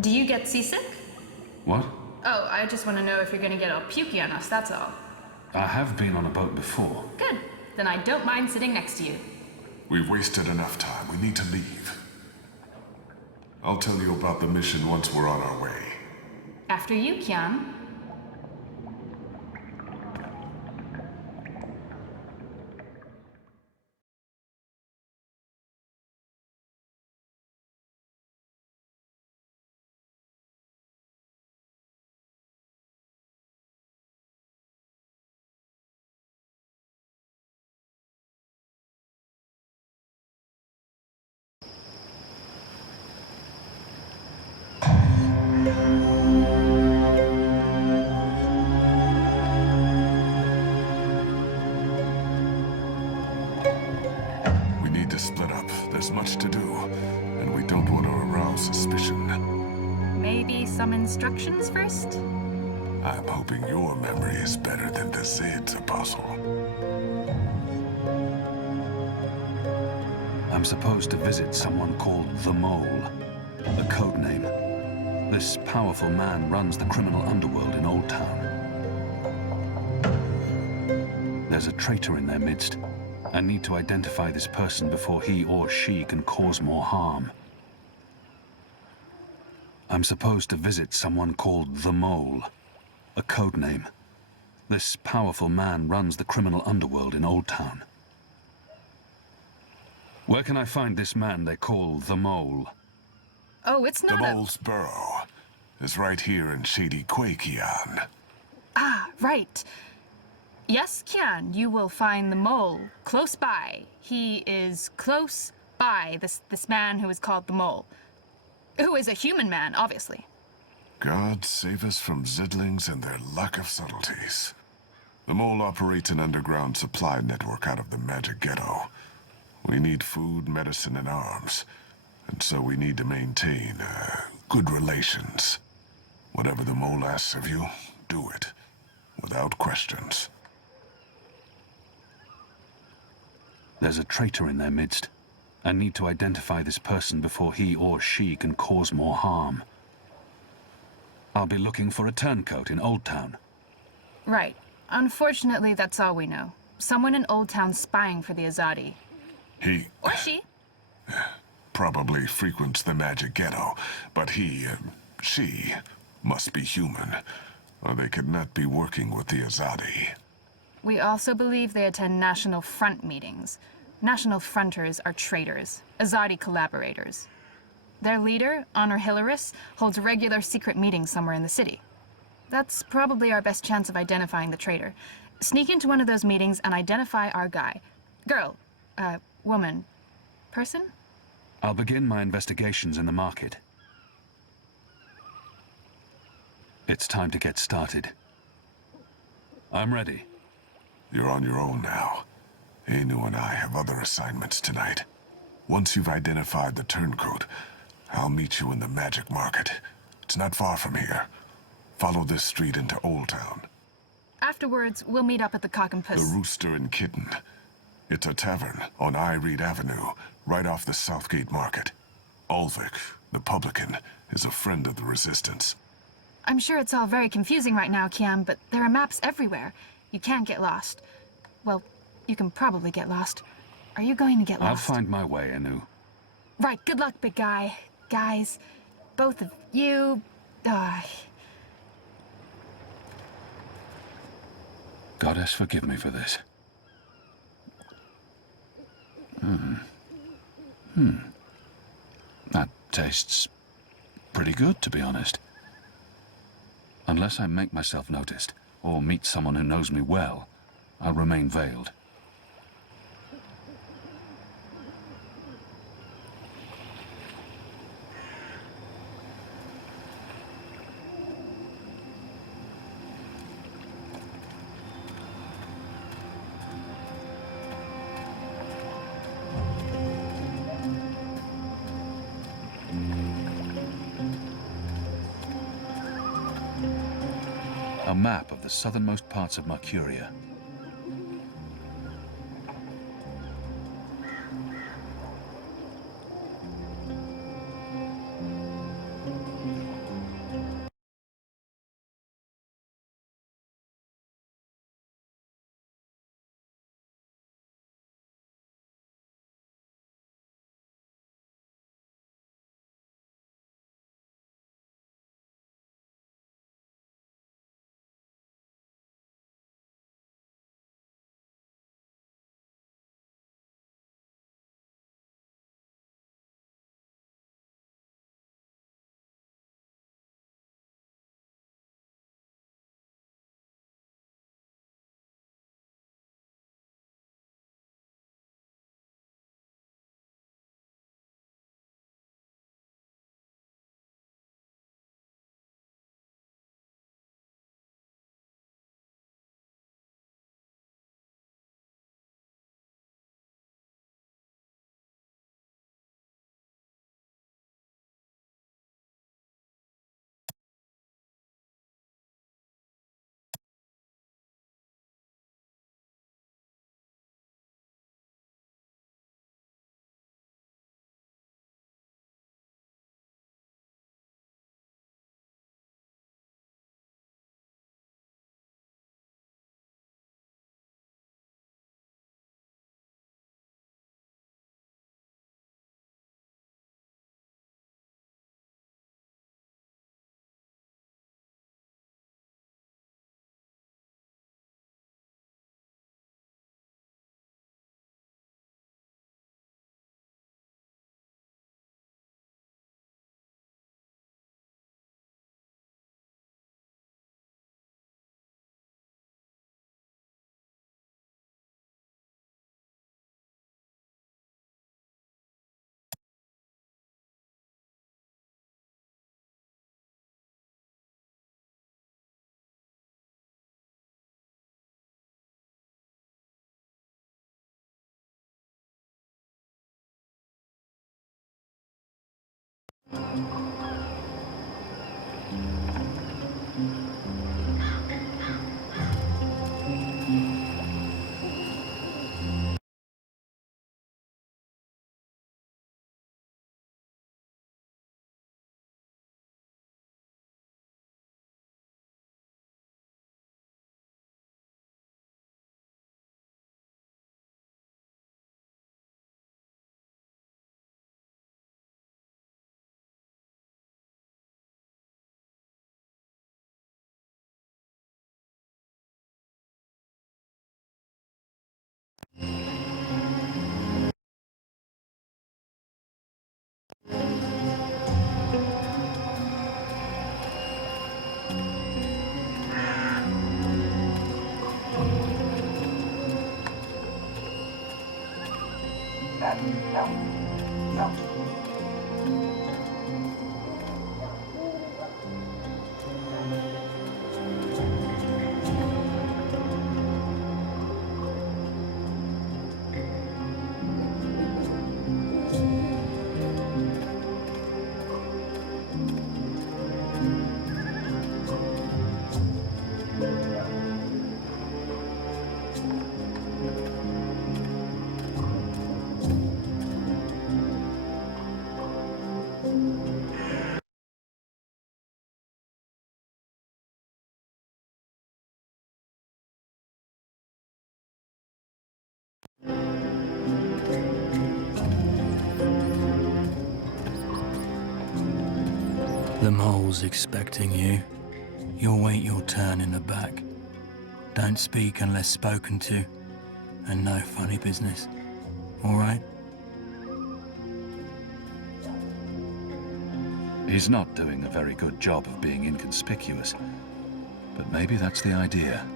Do you get seasick? What? Oh, I just want to know if you're gonna get all pukey on us, that's all. I have been on a boat before. Good. Then I don't mind sitting next to you. We've wasted enough time. We need to leave. I'll tell you about the mission once we're on our way. After you, Kian. There's much to do, and we don't want to arouse suspicion. Maybe some instructions first? I'm hoping your memory is better than the Zid's, Apostle. I'm supposed to visit someone called the Mole, a code name. This powerful man runs the criminal underworld in Old Town. There's a traitor in their midst. I need to identify this person before he or she can cause more harm. I'm supposed to visit someone called the Mole, a code name. This powerful man runs the criminal underworld in Old Town. Where can I find this man they call the Mole? Oh, it's not The Mole's burrow is right here in Shady Quakian. Ah, right. Yes, Kian, you will find the Mole close by. He is close by, this man who is called the Mole. Who is a human man, obviously. God save us from Zidlings and their lack of subtleties. The Mole operates an underground supply network out of the Magic Ghetto. We need food, medicine, and arms. And so we need to maintain good relations. Whatever the Mole asks of you, do it. Without questions. There's a traitor in their midst. I need to identify this person before he or she can cause more harm. I'll be looking for a turncoat in Old Town. Right. Unfortunately, that's all we know. Someone in Old Town spying for the Azadi. He... Or she. Probably frequents the Magic Ghetto, but she must be human, or they could not be working with the Azadi. We also believe they attend National Front meetings. National Fronters are traitors, Azadi collaborators. Their leader, Honor Hilaris, holds regular secret meetings somewhere in the city. That's probably our best chance of identifying the traitor. Sneak into one of those meetings and identify our guy. Girl, woman, person? I'll begin my investigations in the market. It's time to get started. I'm ready. You're on your own now. Anu and I have other assignments tonight. Once you've identified the turncoat, I'll meet you in the Magic Market. It's not far from here. Follow this street into Old Town. Afterwards, we'll meet up at the Cock and Puss. The Rooster and Kitten. It's a tavern on I Reed Avenue, right off the Southgate Market. Ulvik, the publican, is a friend of the Resistance. I'm sure it's all very confusing right now, Kiam, but there are maps everywhere. You can't get lost. Well, you can probably get lost. Are you going to get lost? I'll find my way, Anu. Right, good luck, big guy. Guys, both of you... Goddess, forgive me for this. That tastes pretty good, to be honest. Unless I make myself noticed, or meet someone who knows me well, I'll remain veiled. A map of the southernmost parts of Mercuria. The mole's expecting you. You'll wait your turn in the back. Don't speak unless spoken to, and no funny business. All right? He's not doing a very good job of being inconspicuous, but maybe that's the idea.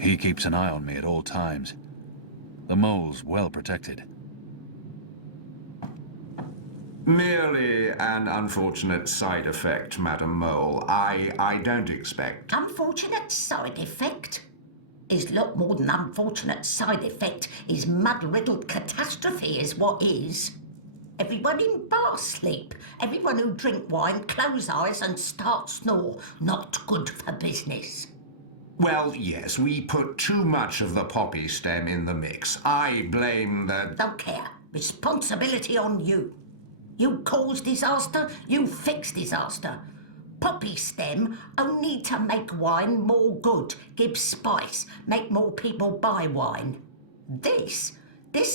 He keeps an eye on me at all times. The mole's well protected. Merely an unfortunate side effect, Madam Mole. I don't expect. Unfortunate side effect? Is lot more than unfortunate side effect. Is mud-riddled catastrophe is what is. Everyone in bar sleep. Everyone who drink wine close eyes and start snore. Not good for business. Well, yes, we put too much of the poppy stem in the mix. I blame the... Don't care. Responsibility on you. You cause disaster, you fix disaster. Poppy stem only to make wine more good, give spice, make more people buy wine. This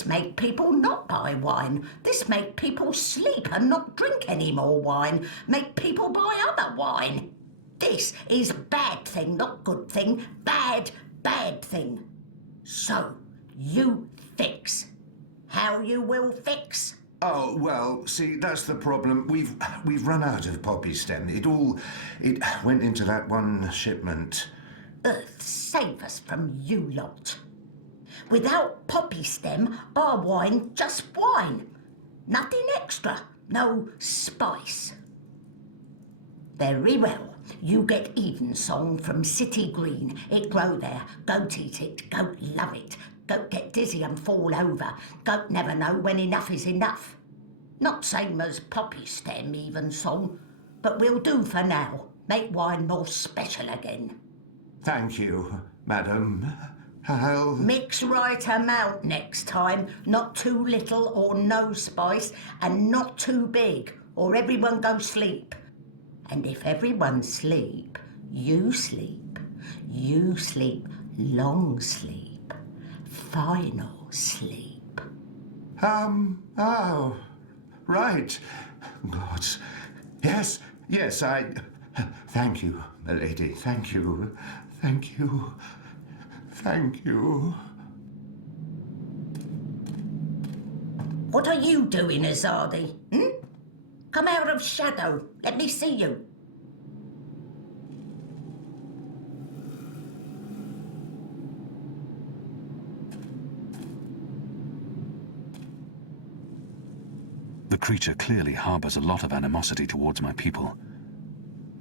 make people not buy wine. This make people sleep and not drink any more wine. Make people buy other wine. This is bad thing, not good thing. Bad thing. So, you fix. How you will fix? Oh, well, see, that's the problem. We've run out of poppy stem. It went into that one shipment. Earth save us from you lot. Without poppy stem, our wine just wine. Nothing extra, no spice. Very well. You get evensong from City Green. It grow there. Goat eat it. Goat love it. Goat get dizzy and fall over. Goat never know when enough is enough. Not same as poppy stem evensong, but will do for now. Make wine more special again. Thank you, madam. I'll... Mix right amount next time. Not too little or no spice, and not too big, or everyone go sleep. And if everyone sleep, you sleep. You sleep long sleep. Final sleep. Oh, right. God. Yes, I... Thank you, milady. Thank you. Thank you. Thank you. What are you doing, Azadi? Come out of shadow. Let me see you. The creature clearly harbors a lot of animosity towards my people.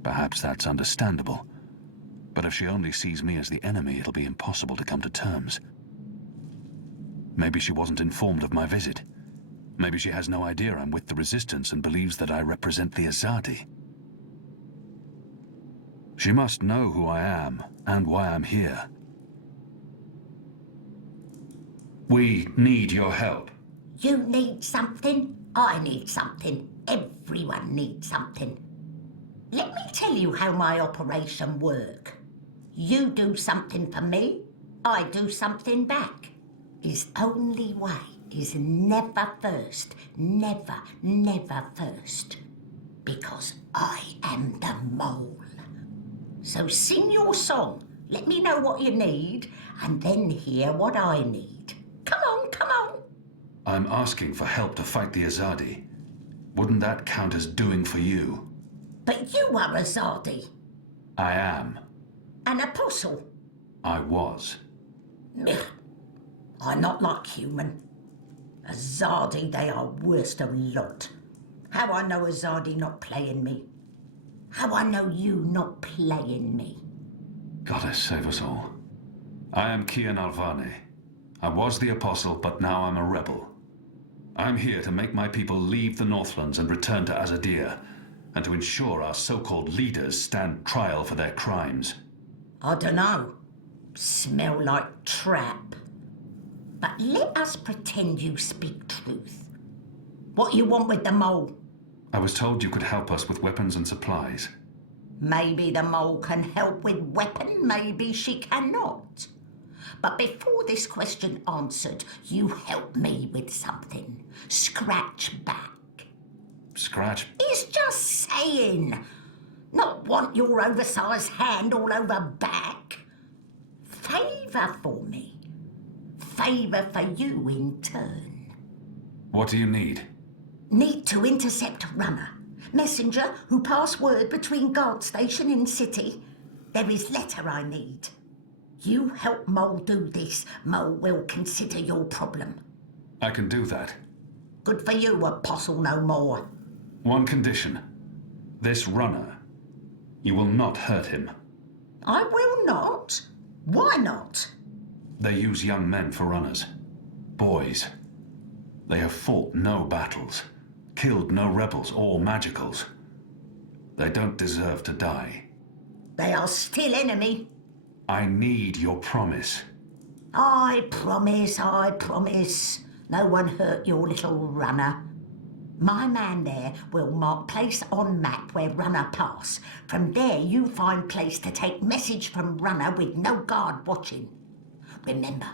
Perhaps that's understandable. But if she only sees me as the enemy, it'll be impossible to come to terms. Maybe she wasn't informed of my visit. Maybe she has no idea I'm with the Resistance and believes that I represent the Azadi. She must know who I am and why I'm here. We need your help. You need something, I need something, everyone needs something. Let me tell you how my operation works. You do something for me, I do something back. His only way is never first, never, never first. Because I am the mole. So sing your song, let me know what you need, and then hear what I need. Come on, come on. I'm asking for help to fight the Azadi. Wouldn't that count as doing for you? But you are Azadi. I am. An apostle. I was. Ugh. I'm not like human. Azadi, they are worst of lot. How I know Azadi not playing me? How I know you not playing me? Goddess save us all. I am Kian Alvane. I was the apostle, but now I'm a rebel. I'm here to make my people leave the Northlands and return to Azadir, and to ensure our so-called leaders stand trial for their crimes. I dunno. Smell like trap. But let us pretend you speak truth. What you want with the mole? I was told you could help us with weapons and supplies. Maybe the mole can help with weapon, maybe she cannot. But before this question answered, you help me with something. Scratch back. Scratch? He's just saying. Not want your oversized hand all over back. Favour for me. Favour for you in turn. What do you need? Need to intercept runner. Messenger who pass word between guard station and city. There is letter I need. You help Mole do this, Mole will consider your problem. I can do that. Good for you, apostle no more. One condition. This runner. You will not hurt him. I will not? Why not? They use young men for runners. Boys. They have fought no battles, killed no rebels or magicals. They don't deserve to die. They are still enemy. I need your promise. I promise. No one hurt your little runner. My man there will mark place on map where runner pass. From there you find place to take message from runner with no guard watching. Remember,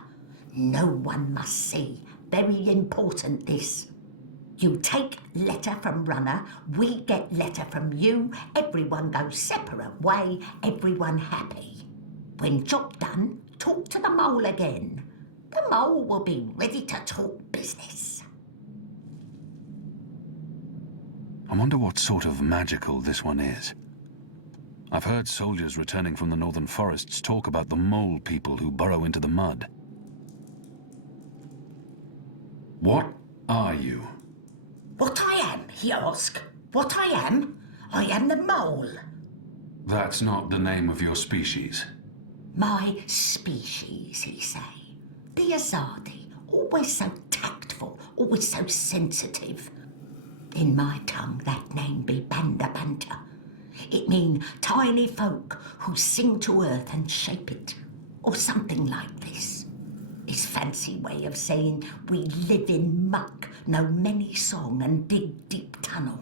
no one must see. Very important this. You take letter from runner, we get letter from you, everyone goes separate way, everyone happy. When job done, talk to the mole again. The mole will be ready to talk business. I wonder what sort of magical this one is. I've heard soldiers returning from the northern forests talk about the mole people who burrow into the mud. What are you? What I am, he asked. What I am? I am the mole. That's not the name of your species. My species, he say. The Azadi, always so tactful, always so sensitive. In my tongue, that name be Banda Banta. It mean tiny folk who sing to earth and shape it, or something like this. His fancy way of saying we live in muck, know many song and dig deep tunnel.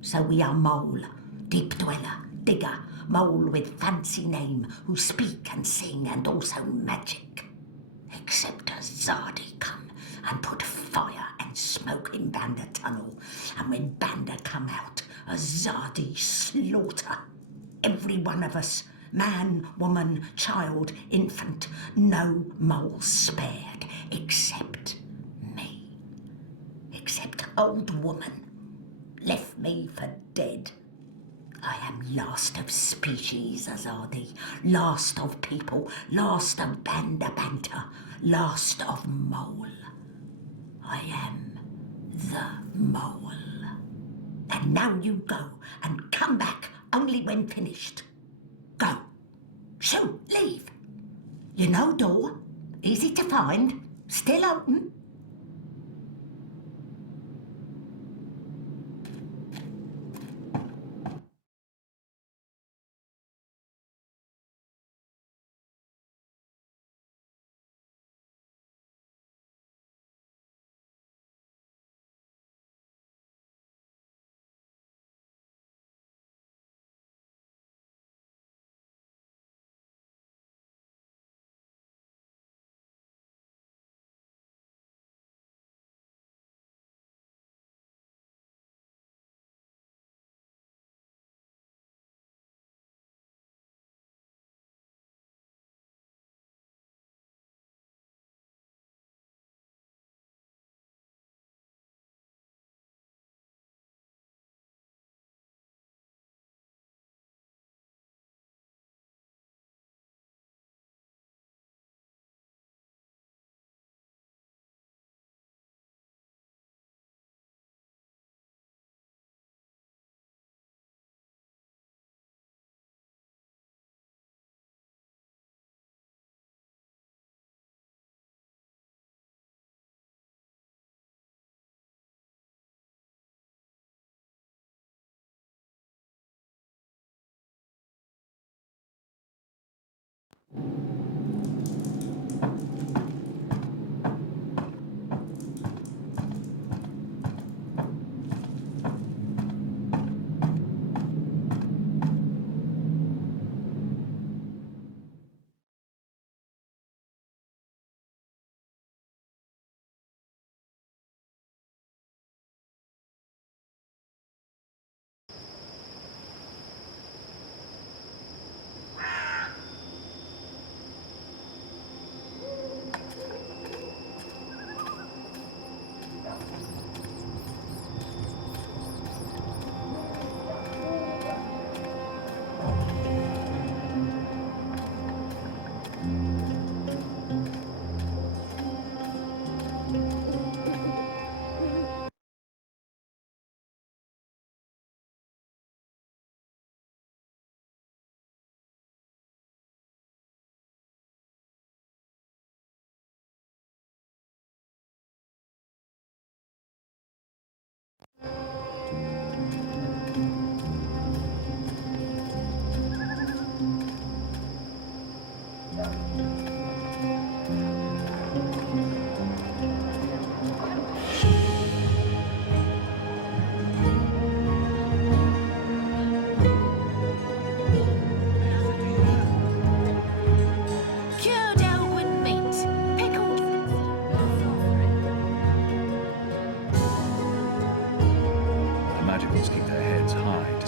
So we are mole, deep dweller, digger, mole with fancy name, who speak and sing and also magic. Except Azadi come and put fire and smoke in Banda tunnel, and when Banda come out, Azadi slaughter. Every one of us, man, woman, child, infant, no mole spared, except me. Except old woman, left me for dead. I am last of species, Azadi. Last of people. Last of banter. Last of mole. I am the mole. And now you go and come back only when finished. Go. Shoo, leave. You know door. Easy to find. Still open.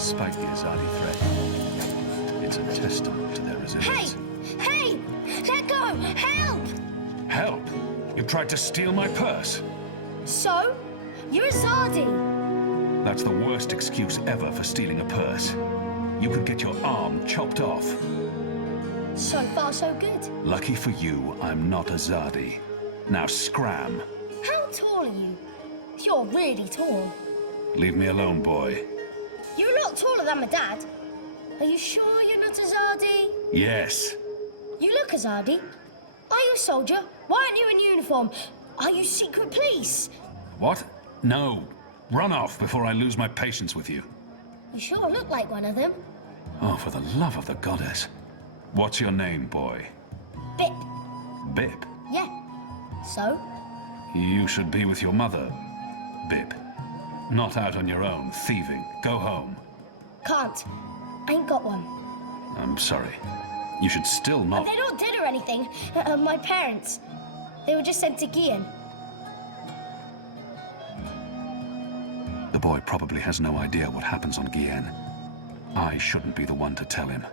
despite the Azadi threat. It's a testament to their resilience. Hey! Let go! Help! Help? You tried to steal my purse? So? You're Azadi. That's the worst excuse ever for stealing a purse. You could get your arm chopped off. So far, so good. Lucky for you, I'm not Azadi. Now scram. How tall are you? You're really tall. Leave me alone, boy. You're a lot taller than my dad. Are you sure you're not Azadi? Yes. You look Azadi. Are you a soldier? Why aren't you in uniform? Are you secret police? What? No. Run off before I lose my patience with you. You sure look like one of them. Oh, for the love of the goddess. What's your name, boy? Bip. Bip? Yeah. So? You should be with your mother, Bip. Not out on your own, thieving. Go home. Can't. Ain't got one. I'm sorry. You should still not... They're not dead or anything. My parents. They were just sent to Gian. The boy probably has no idea what happens on Gien. I shouldn't be the one to tell him.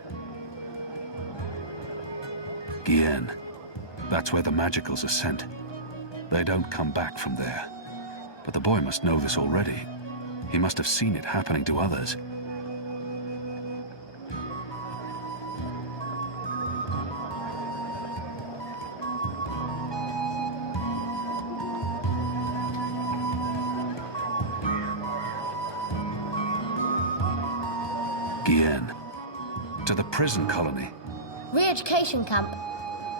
Gien. That's where the magicals are sent. They don't come back from there. But the boy must know this already. He must have seen it happening to others. Guillen. To the prison colony. Re-education camp.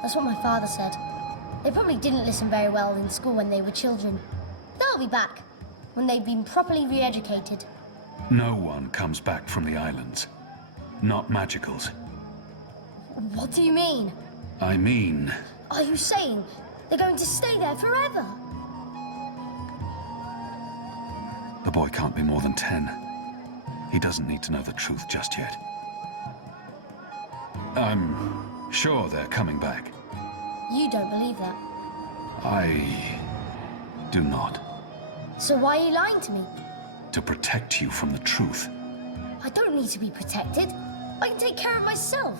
That's what my father said. They probably didn't listen very well in school when they were children. They'll be back when they've been properly re-educated. No one comes back from the islands. Not magicals. What do you mean? I mean... Are you saying they're going to stay there forever? The boy can't be more than 10. He doesn't need to know the truth just yet. I'm sure they're coming back. You don't believe that. I do not. So why are you lying to me? To protect you from the truth. I don't need to be protected. I can take care of myself.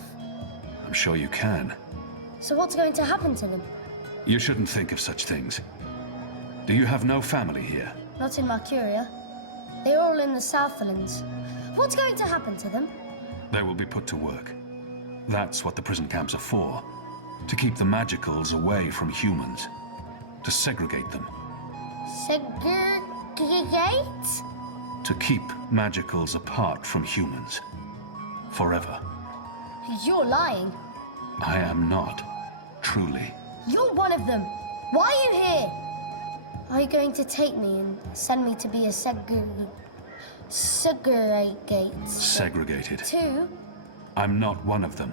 I'm sure you can. So what's going to happen to them? You shouldn't think of such things. Do you have no family here? Not in Mercuria. They're all in the Southlands. What's going to happen to them? They will be put to work. That's what the prison camps are for. To keep the magicals away from humans. To segregate them. Segregate? To keep magicals apart from humans. Forever. You're lying. I am not. Truly. You're one of them. Why are you here? Are you going to take me and send me to be a segregate? Segregated. Too? I'm not one of them.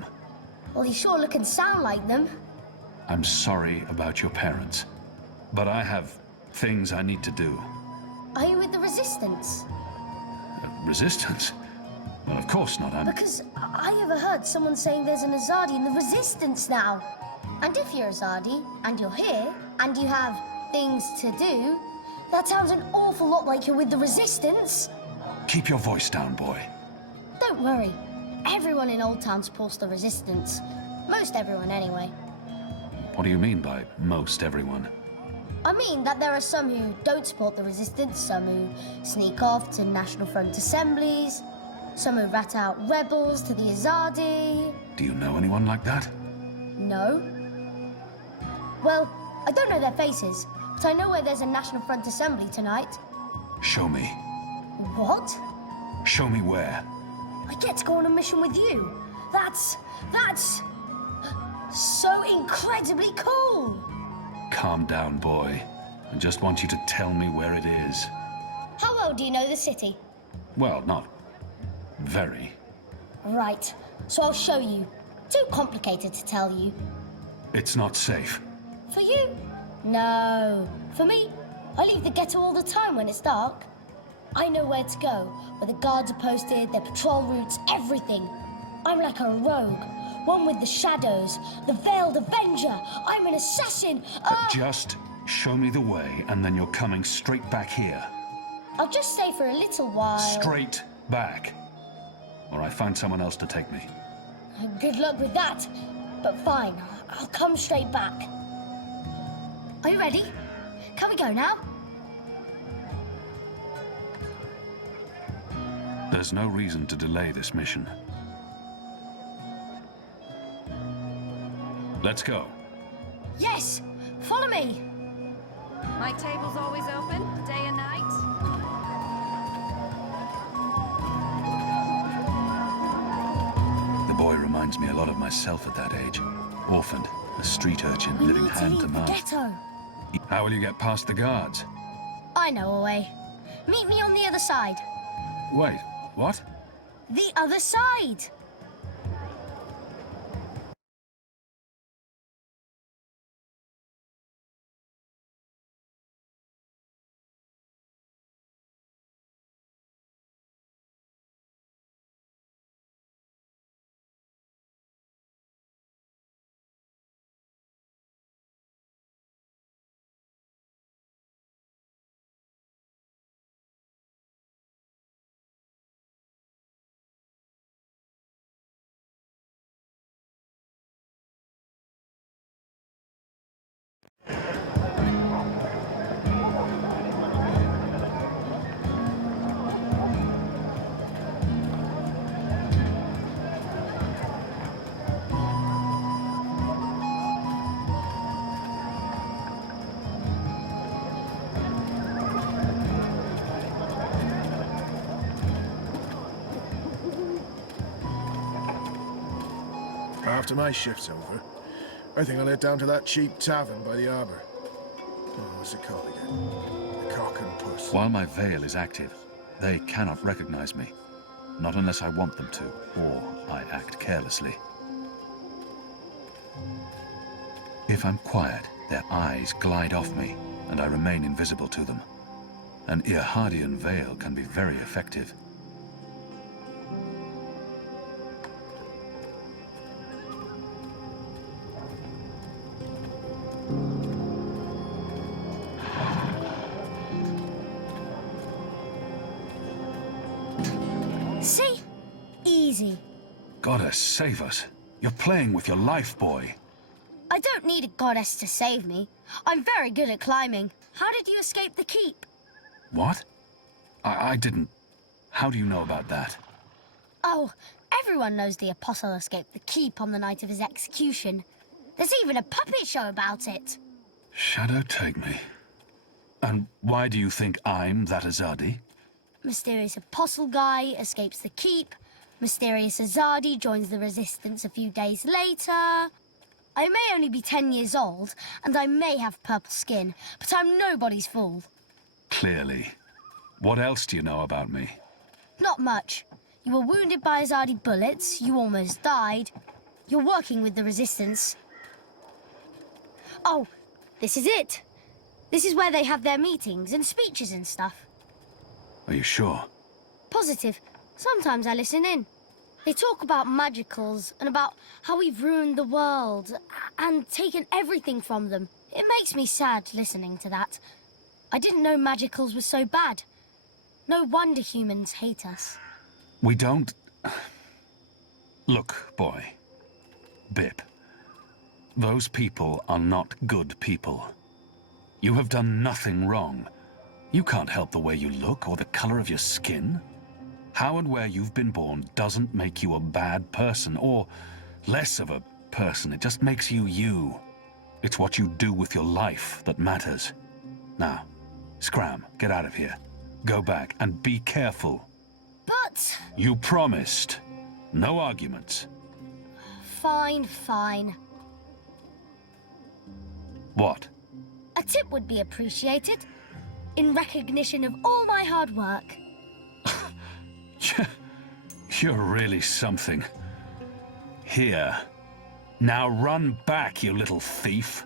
Well, you sure look and sound like them. I'm sorry about your parents. But I have things I need to do. Are you with the Resistance? Resistance? Well, of course not. Because I overheard someone saying there's an Azadi in the Resistance now. And if you're Azadi, and you're here, and you have things to do, that sounds an awful lot like you're with the Resistance. Keep your voice down, boy. Don't worry. Everyone in Old Town supports the Resistance. Most everyone, anyway. What do you mean by most everyone? I mean that there are some who don't support the Resistance, some who sneak off to National Front assemblies, some who rat out rebels to the Azadi. Do you know anyone like that? No. Well, I don't know their faces, but I know where there's a National Front assembly tonight. Show me. What? Show me where. I get to go on a mission with you. That's so incredibly cool. Calm down, boy. I just want you to tell me where it is. How well do you know the city? Well, not very. Right, so I'll show you. Too complicated to tell you. It's not safe. For you? No. For me, I leave the ghetto all the time when it's dark. I know where to go, where the guards are posted, their patrol routes, everything. I'm like a rogue, one with the shadows, the veiled avenger. I'm an assassin. Just show me the way, and then you're coming straight back here. I'll just stay for a little while. Straight back. Or I find someone else to take me. Good luck with that. But fine, I'll come straight back. Are you ready? Can we go now? There's no reason to delay this mission. Let's go. Yes! Follow me! My table's always open, day and night. The boy reminds me a lot of myself at that age. Orphaned, a street urchin We living need to hand leave to the mouth. ghetto. How will you get past the guards? I know a way. Meet me on the other side. Wait, what? The other side! After my shift's over, I think I'll head down to that cheap tavern by the harbour. Oh, what's it called again? The Cock and Puss. While my veil is active, they cannot recognize me. Not unless I want them to, or I act carelessly. If I'm quiet, their eyes glide off me, and I remain invisible to them. An Earhardian veil can be very effective. See? Easy. Goddess, save us. You're playing with your life, boy. I don't need a goddess to save me. I'm very good at climbing. How did you escape the keep? What? I didn't. How do you know about that? Oh, everyone knows the apostle escaped the keep on the night of his execution. There's even a puppet show about it. Shadow take me. And why do you think I'm that Azadi? Mysterious apostle guy escapes the keep. Mysterious Azadi joins the resistance a few days later. I may only be 10 years old, and I may have purple skin, but I'm nobody's fool. Clearly. What else do you know about me? Not much. You were wounded by Azadi bullets, you almost died. You're working with the resistance. Oh, this is it. This is where they have their meetings and speeches and stuff. Are you sure? Positive. Sometimes I listen in. They talk about magicals and about how we've ruined the world and taken everything from them. It makes me sad listening to that. I didn't know magicals were so bad. No wonder humans hate us. We don't... Look, boy. Bip. Those people are not good people. You have done nothing wrong. You can't help the way you look or the color of your skin. How and where you've been born doesn't make you a bad person, or less of a person. It just makes you you. It's what you do with your life that matters. Now, scram, get out of here. Go back and be careful. But... You promised. No arguments. Fine, fine. What? A tip would be appreciated. In recognition of all my hard work. You're really something. Here. Now run back, you little thief.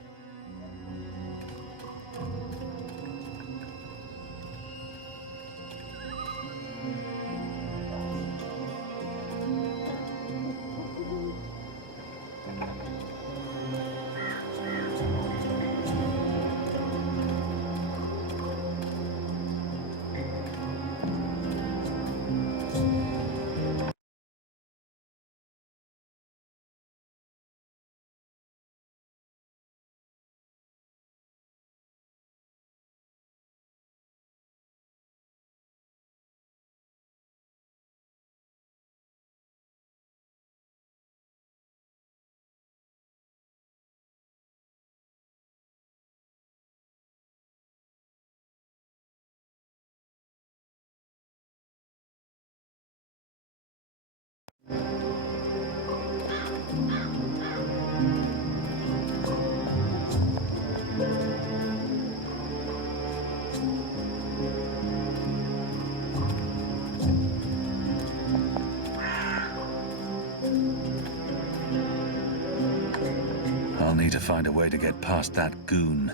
I'll need to find a way to get past that goon.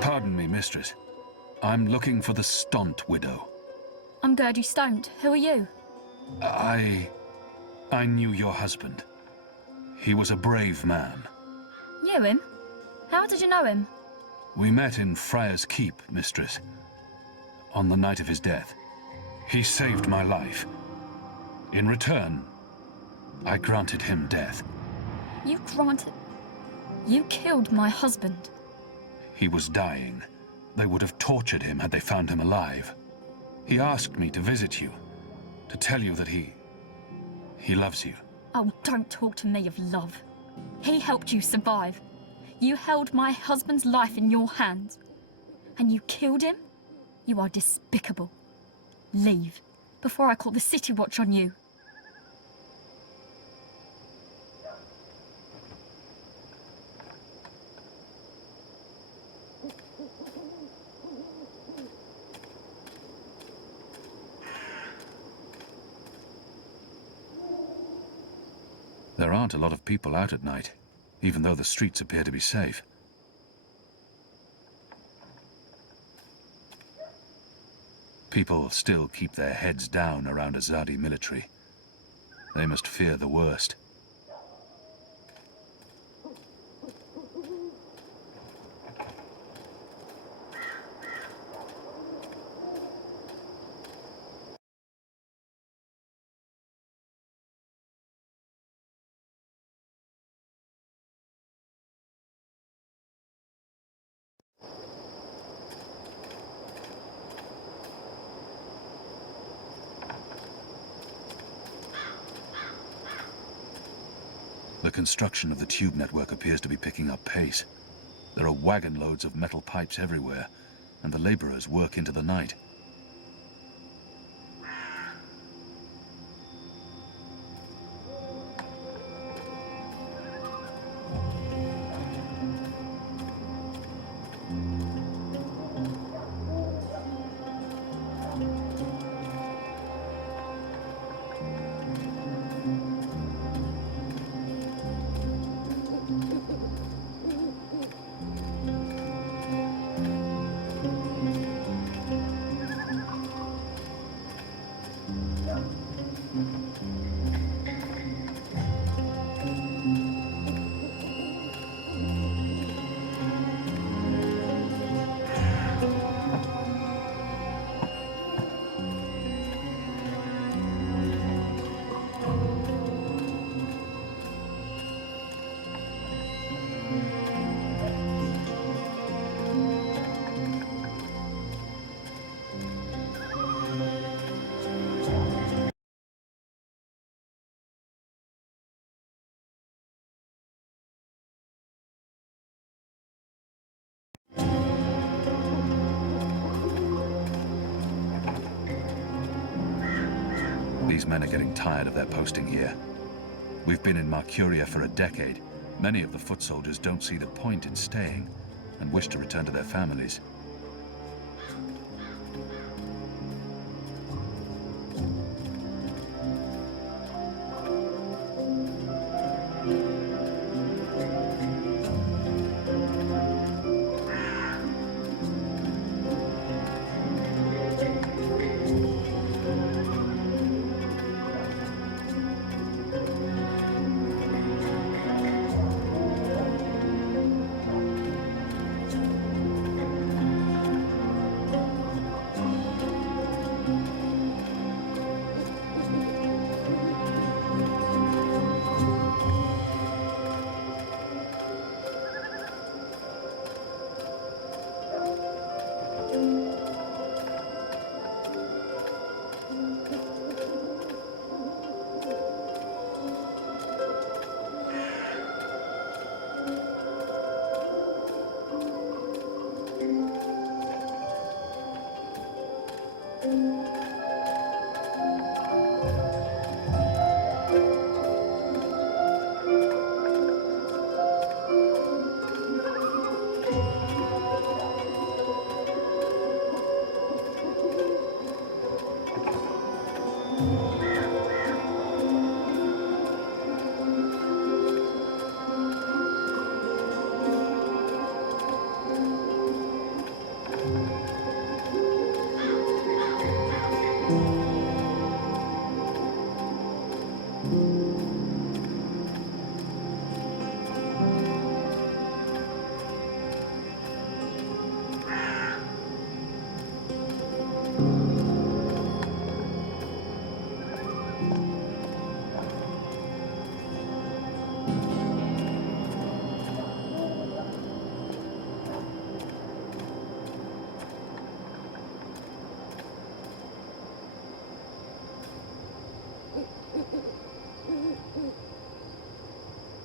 Pardon me, mistress. I'm looking for the Stant widow. I'm Gertie Stant. Who are you? I knew your husband. He was a brave man. Knew him? How did you know him? We met in Friar's Keep, mistress, on the night of his death. He saved my life. In return, I granted him death. You granted... You killed my husband. He was dying. They would have tortured him had they found him alive. He asked me to visit you, to tell you that he loves you. Oh, don't talk to me of love. He helped you survive. You held my husband's life in your hands. And you killed him? You are despicable. Leave, before I call the City Watch on you. There aren't a lot of people out at night, even though the streets appear to be safe. People still keep their heads down around Azadi military. They must fear the worst. The construction of the tube network appears to be picking up pace. There are wagon loads of metal pipes everywhere, and the laborers work into the night. These men are getting tired of their posting here. We've been in Mercuria for a decade. Many of the foot soldiers don't see the point in staying and wish to return to their families.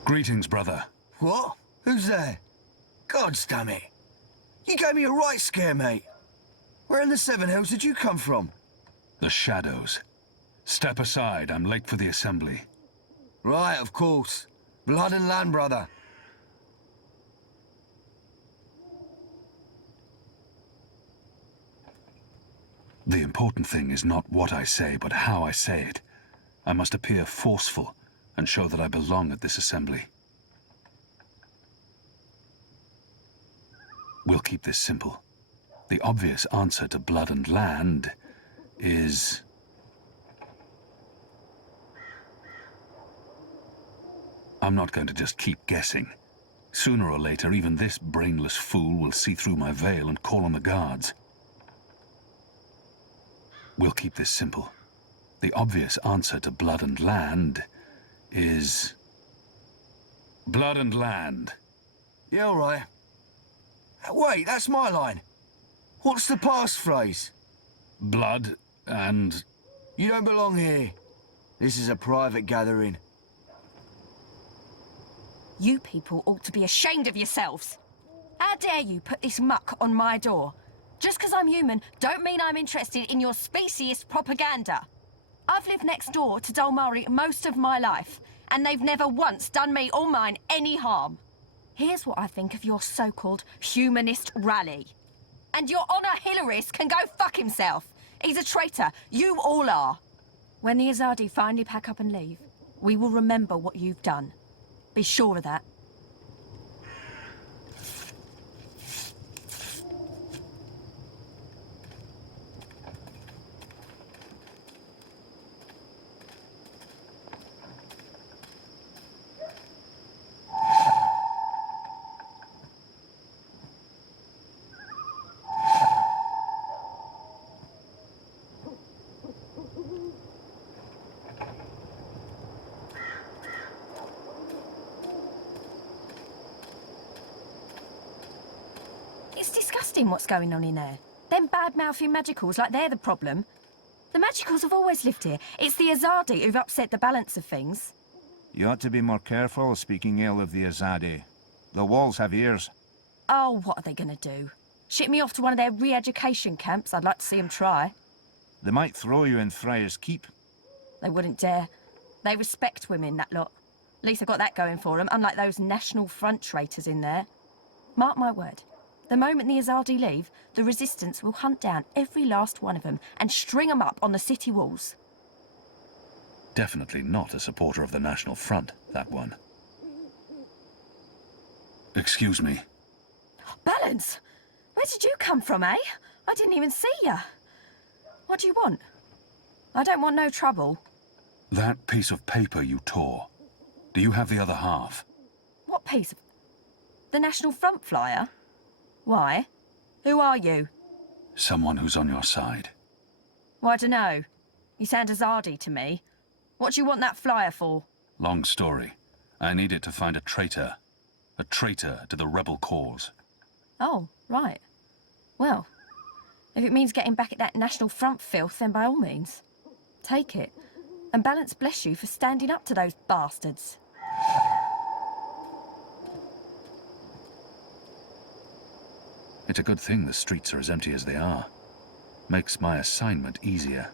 Greetings, brother. What? Who's there? Gods damn it. You gave me a right scare, mate. Where in the Seven Hills did you come from? The shadows. Step aside, I'm late for the assembly. Right, of course. Blood and land, brother. The important thing is not what I say, but how I say it. I must appear forceful and show that I belong at this assembly. We'll keep this simple. The obvious answer to blood and land is... I'm not going to just keep guessing. Sooner or later, even this brainless fool will see through my veil and call on the guards. We'll keep this simple. The obvious answer to blood and land is... blood and land. Yeah, all right. Wait, that's my line. What's the passphrase? Blood and... You don't belong here. This is a private gathering. You people ought to be ashamed of yourselves. How dare you put this muck on my door? Just because I'm human, don't mean I'm interested in your speciesist propaganda. I've lived next door to Dolmari most of my life, and they've never once done me or mine any harm. Here's what I think of your so-called humanist rally. And your Honor Hilarist can go fuck himself. He's a traitor. You all are. When the Azadi finally pack up and leave, we will remember what you've done. Be sure of that. It's disgusting what's going on in there. Them bad-mouthing magicals like they're the problem. The magicals have always lived here. It's the Azadi who've upset the balance of things. You ought to be more careful speaking ill of the Azadi. The walls have ears. Oh, what are they gonna do? Ship me off to one of their re-education camps? I'd like to see them try. They might throw you in Friar's Keep. They wouldn't dare. They respect women, that lot. At least they've got that going for them, unlike those National Front traitors in there. Mark my word. The moment the Azadi leave, the Resistance will hunt down every last one of them and string them up on the city walls. Definitely not a supporter of the National Front, that one. Excuse me. Balance! Where did you come from, eh? I didn't even see ya. What do you want? I don't want no trouble. That piece of paper you tore. Do you have the other half? What piece of... The National Front flyer? Why? Who are you? Someone who's on your side. Well, I dunno. You sound Azadi to me. What do you want that flyer for? Long story. I need it to find a traitor. A traitor to the rebel cause. Oh, right. Well, if it means getting back at that National Front filth, then by all means. Take it. And Balance bless you for standing up to those bastards. It's a good thing the streets are as empty as they are. Makes my assignment easier.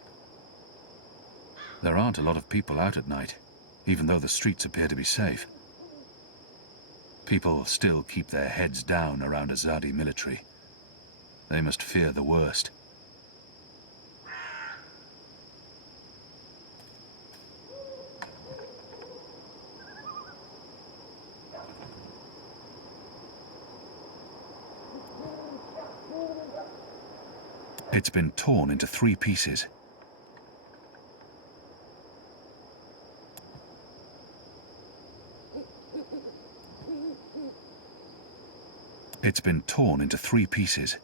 There aren't a lot of people out at night, even though the streets appear to be safe. People still keep their heads down around Azadi military. They must fear the worst. It's been torn into 3 pieces. It's been torn into 3 pieces.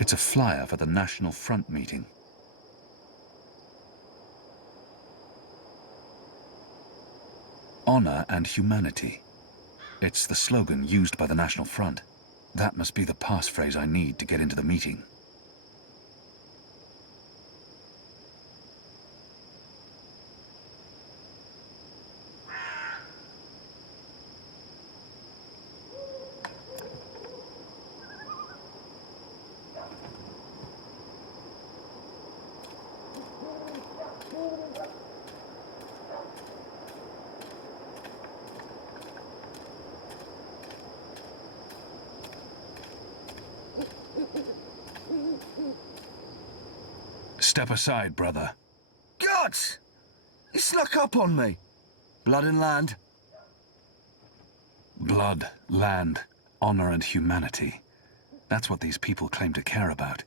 It's a flyer for the National Front meeting. Honor and humanity. It's the slogan used by the National Front. That must be the passphrase I need to get into the meeting. Step aside, brother. Gods! You snuck up on me. Blood and land. Blood, land, honor and humanity. That's what these people claim to care about.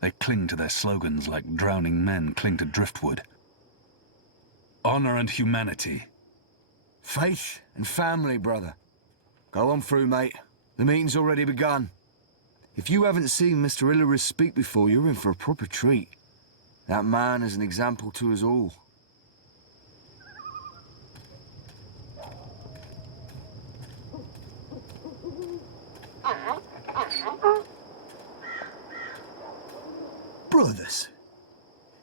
They cling to their slogans like drowning men cling to driftwood. Honor and humanity. Faith and family, brother. Go on through, mate. The meeting's already begun. If you haven't seen Mr. Hilarious speak before, you're in for a proper treat. That man is an example to us all. Brothers,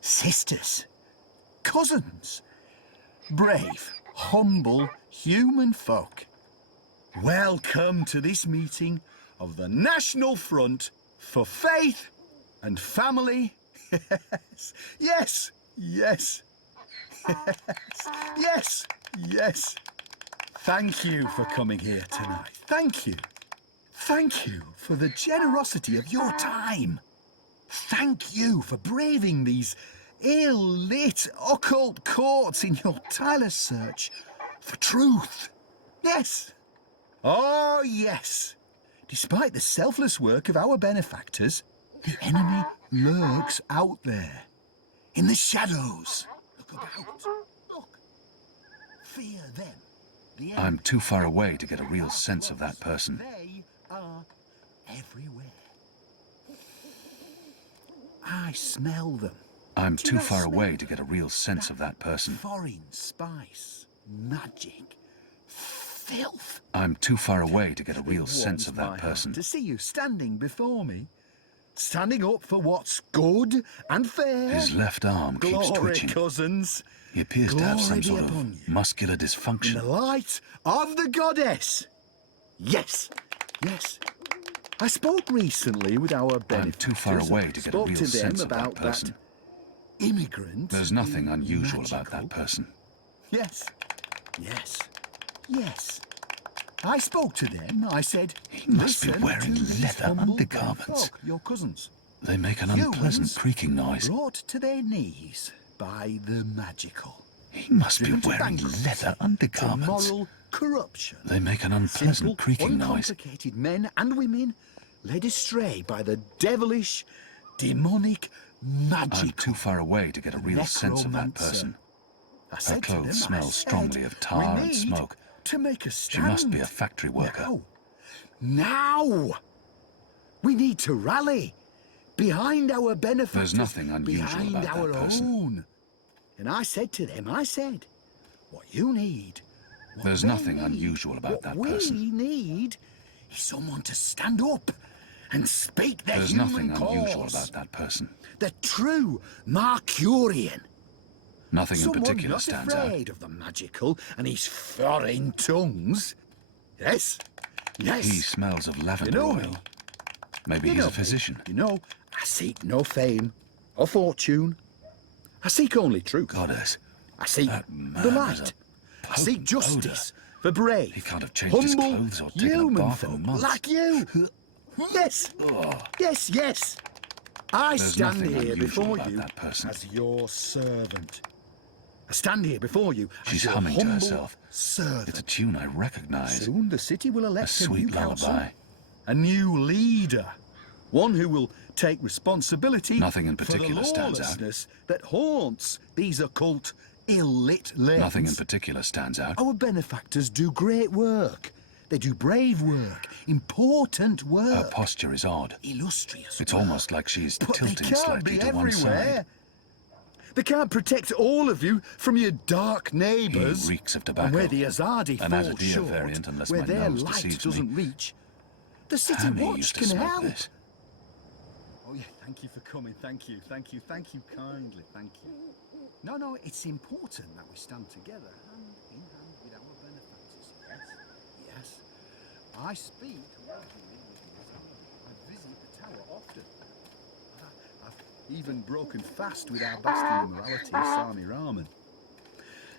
sisters, cousins, brave, humble human folk. Welcome to this meeting of the National Front for Faith and Family. Yes, yes, yes, yes, yes. Thank you for coming here tonight. Thank you. Thank you for the generosity of your time. Thank you for braving these ill-lit occult courts in your tireless search for truth. Yes. Oh, yes. Despite the selfless work of our benefactors, the enemy lurks out there, in the shadows. Look about. Look. Fear them. The enemy. I'm too far away to get a real sense of that person. They are everywhere. I smell them. I'm too far away to get a real sense of that person. Foreign spice, magic, filth. I'm too far away to get a real sense of that person. To see you standing before me, standing up for what's good and fair. His left arm keeps twitching. Cousins. He appears to have some Glory sort be upon of you. muscular dysfunction. In the light of the goddess. Yes, yes. I spoke recently with our benefactors. I'm too far away to get a real sense of that person. Immigrant. There's nothing unusual magical. about that person. Yes, yes, yes. I spoke to them. I said, He must be "Listen wearing to these leather humble undergarments. folk, your cousins. They make an unpleasant Humans creaking noise. Brought to their knees by the magical. He must be Driven to wearing bankruptcy, leather to undergarments. moral corruption. They make an unpleasant Simple, creaking noise. uncomplicated men and women led astray by the devilish, demonic magic. I'm too far away to get a real sense of that person. I Her said to them, clothes I smell said, strongly of tar "We and need smoke. to make a She stand. must be a factory worker. Now! We need to rally behind our benefactors. There's nothing unusual behind about our that person. own. And I said to them, I said, what you need. What There's they nothing need, unusual about that what person. we need is someone to stand up and speak their There's human nothing unusual cause. about that person. The true Mercurian. Nothing in Someone particular not stands out. afraid of the magical and his foreign tongues. Yes, yes. He smells of lavender You know oil. me. Maybe You he's know a physician. me. You know, I seek no fame, or fortune. I seek only truth. Goddess. I seek the light. I seek justice for brave, He can't have changed his humble, clothes or taken a human bath for folk months. like you. Yes, yes, yes. I There's stand nothing here unusual before about you that person. as your servant. I stand here before you She's as your humming to humble herself. servant. It's a tune I recognize. Soon the city will A elect a new sweet council, lullaby. a new leader, one who will take responsibility Nothing in for particular the stands out. lawlessness that haunts these occult, ill-lit lanes. Nothing in particular stands out. Our benefactors do great work. They do brave work, important Her work, posture is odd. illustrious It's work. almost like she's But tilting they can't slightly be to one everywhere. side. They can't protect all of you from your dark He neighbours. reeks of And tobacco. where the Azadi An falls Azadea short, variant, unless where my their nose light deceives doesn't me. reach, the city Hammy watch used to can smoke help. this. Oh yeah, thank you for coming. Thank you kindly. Thank you. No, it's important that we stand together, hand in hand with our benefactors. Yes. I speak regularly with the Azadi. I visit the tower often. I've even broken fast with our bastion of morality, Sami Rahman.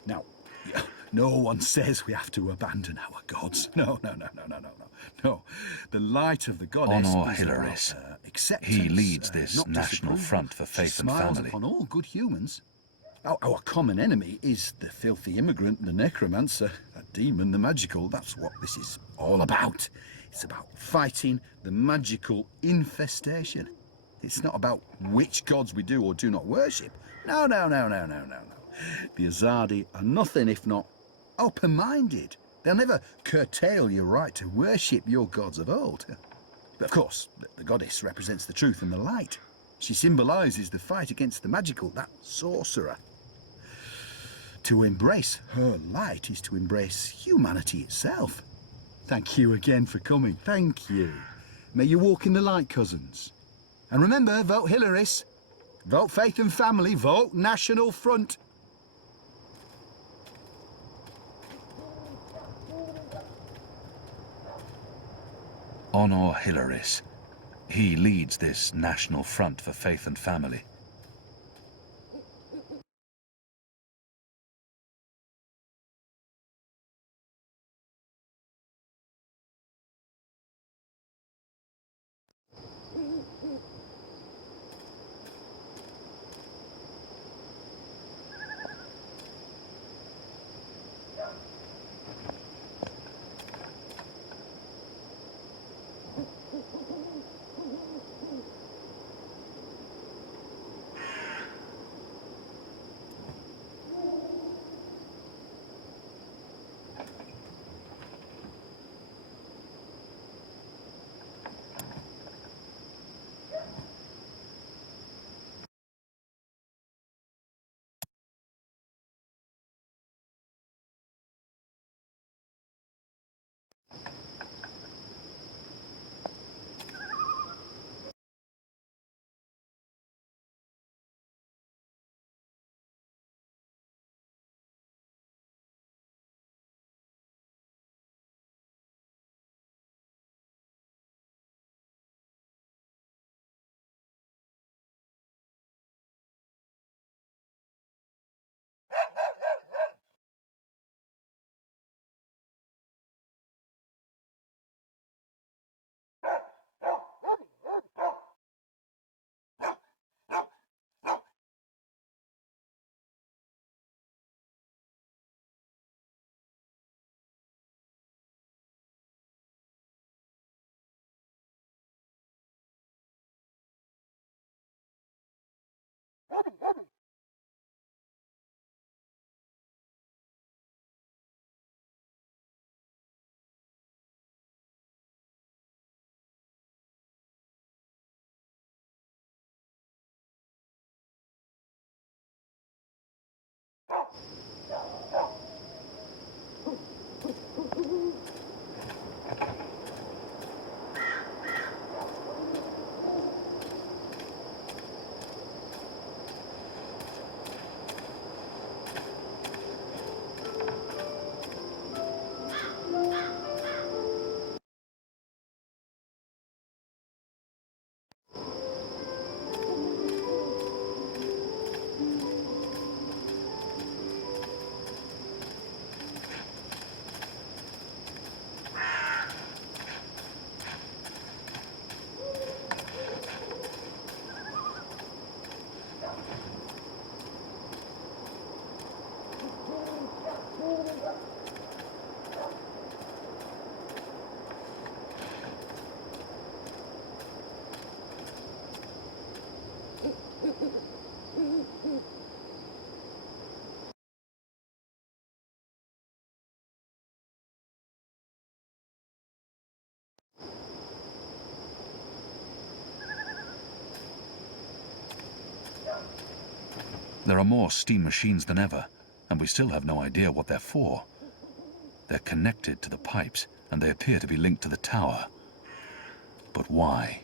Now, no one says we have to abandon our gods. No. The light of the goddess Honor is Hilaris. about, acceptance. He leads this not national disapproval. front for She faith and smiles family. upon all good humans. Our common enemy is the filthy immigrant, the necromancer, that demon, the magical. That's what this is all about. It's about fighting the magical infestation. It's not about which gods we do or do not worship. No. The Azadi are nothing if not open-minded. They'll never curtail your right to worship your gods of old. But of course, the goddess represents the truth and the light. She symbolises the fight against the magical, that sorcerer. To embrace her light is to embrace humanity itself. Thank you again for coming. Thank you. May you walk in the light, cousins. And remember, vote Hilaris. Vote Faith and Family. Vote National Front. Honor Hilaris. He leads this national front for faith and family. There are more steam machines than ever, and we still have no idea what they're for. They're connected to the pipes, and they appear to be linked to the tower. But why?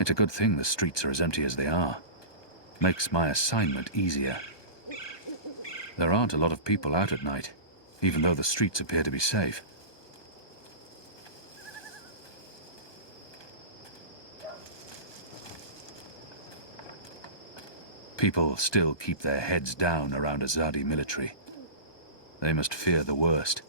It's a good thing the streets are as empty as they are. Makes my assignment easier. There aren't a lot of people out at night, even though the streets appear to be safe. People still keep their heads down around Azadi military. They must fear the worst.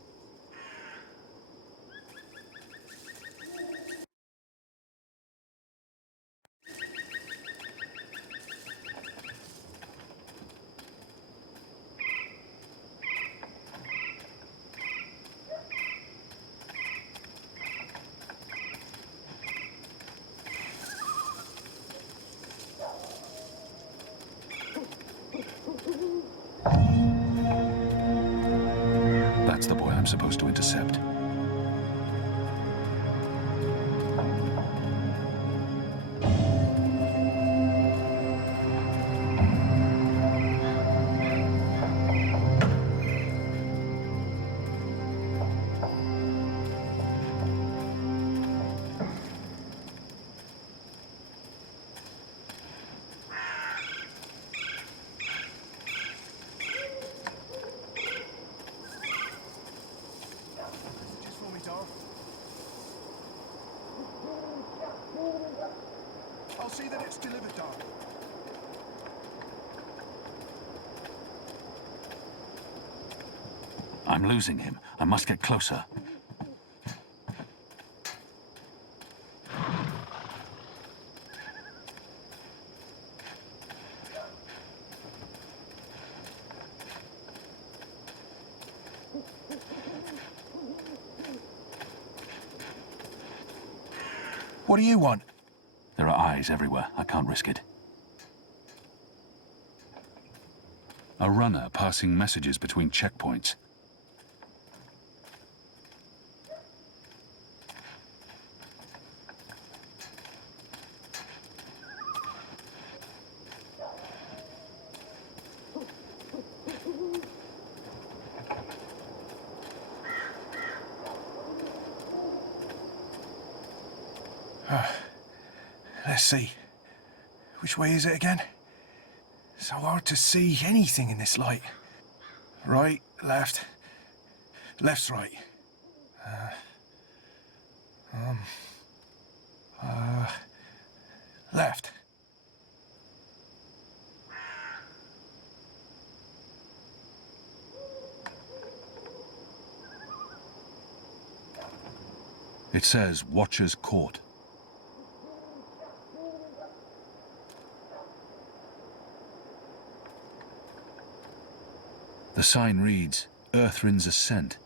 That's the boy I'm supposed to intercept. I'll see that it's delivered, Doc. I'm losing him. I must get closer. What do you want? There are eyes everywhere. I can't risk it. A runner passing messages between checkpoints. Let's see. Which way is it again? So hard to see anything in this light. Right, left. Left's right. Left. It says Watchers Court. The sign reads, Earthrin's Ascent.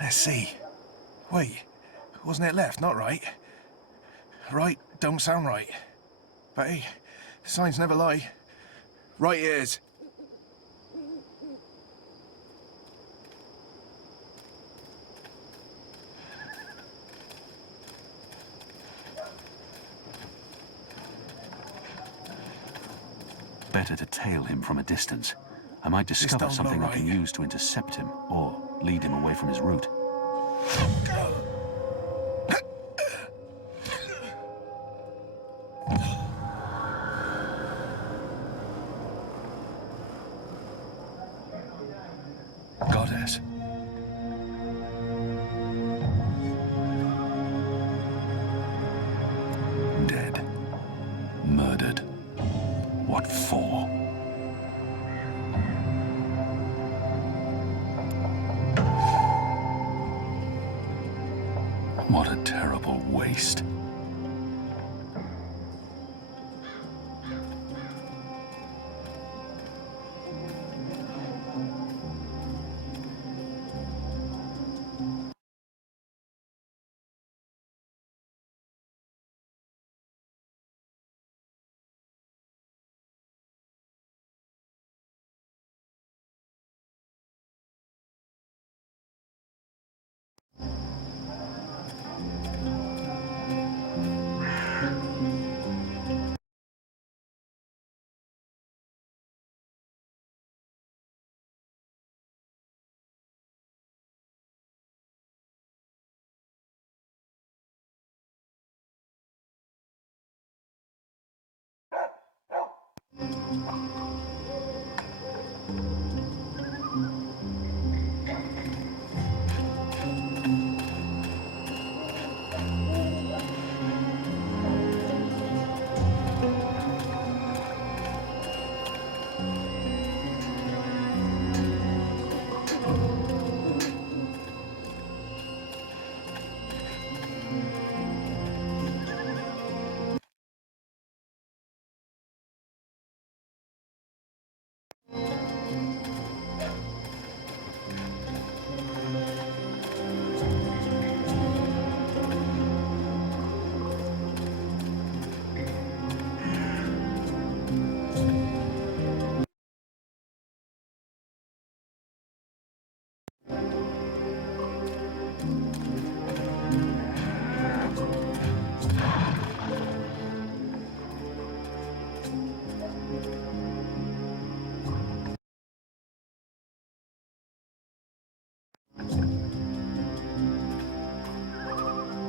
Let's see. Wait, wasn't it left, not right? Right don't sound right. But hey, signs never lie. Right it is. Better to tail him from a distance. I might discover don't something look I can right. use to intercept him, or lead him away from his route. Goddess. Dead. Murdered. What for? What a terrible waste.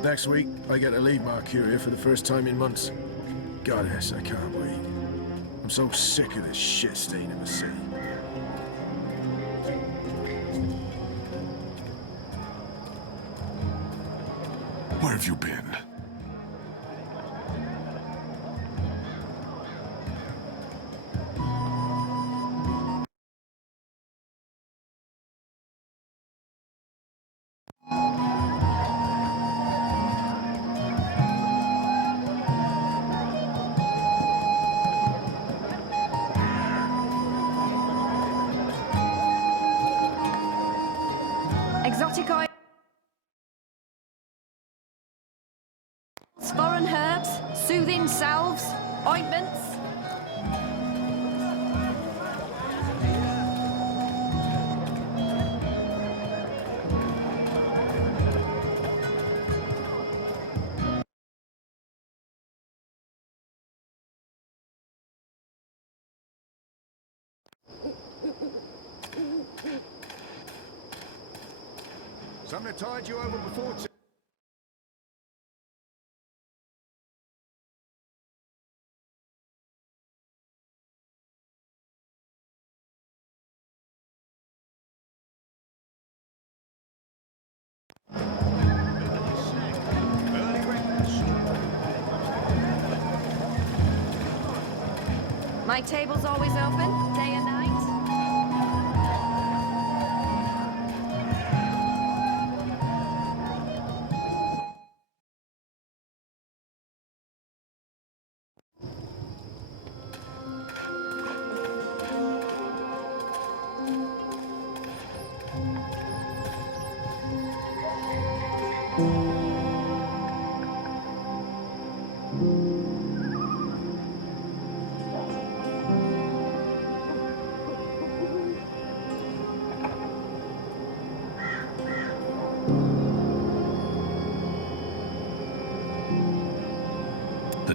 Next week, I get to leave Mercuria for the first time in months. Goddess, I can't wait. I'm so sick of this shit stain in the sea. Where have you been? Exotic oils, foreign herbs, soothing salves, ointments. Something to tide you over before... My table's always open, day and night. The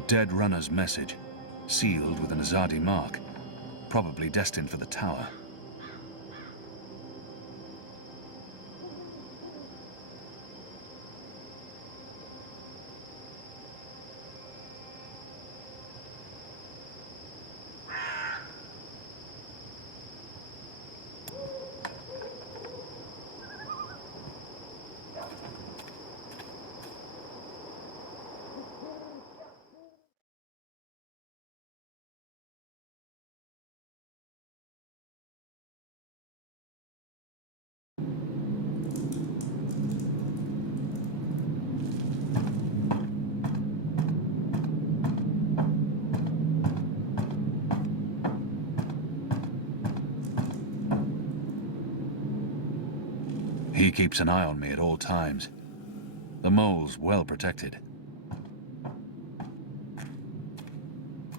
dead runner's message, sealed with an Azadi mark, probably destined for the tower. He keeps an eye on me at all times. The mole's well protected.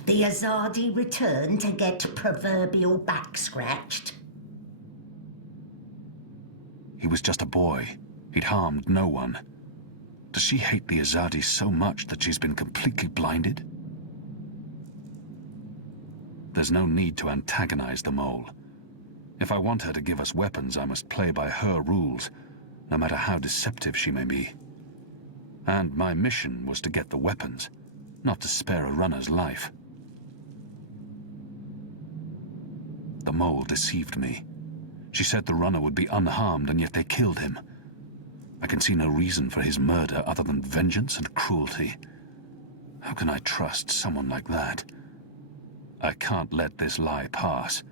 The Azadi return to get proverbial back scratched? He was just a boy. He'd harmed no one. Does she hate the Azadi so much that she's been completely blinded? There's no need to antagonize the mole. If I want her to give us weapons, I must play by her rules, no matter how deceptive she may be. And my mission was to get the weapons, not to spare a runner's life. The mole deceived me. She said the runner would be unharmed, and yet they killed him. I can see no reason for his murder other than vengeance and cruelty. How can I trust someone like that? I can't let this lie pass,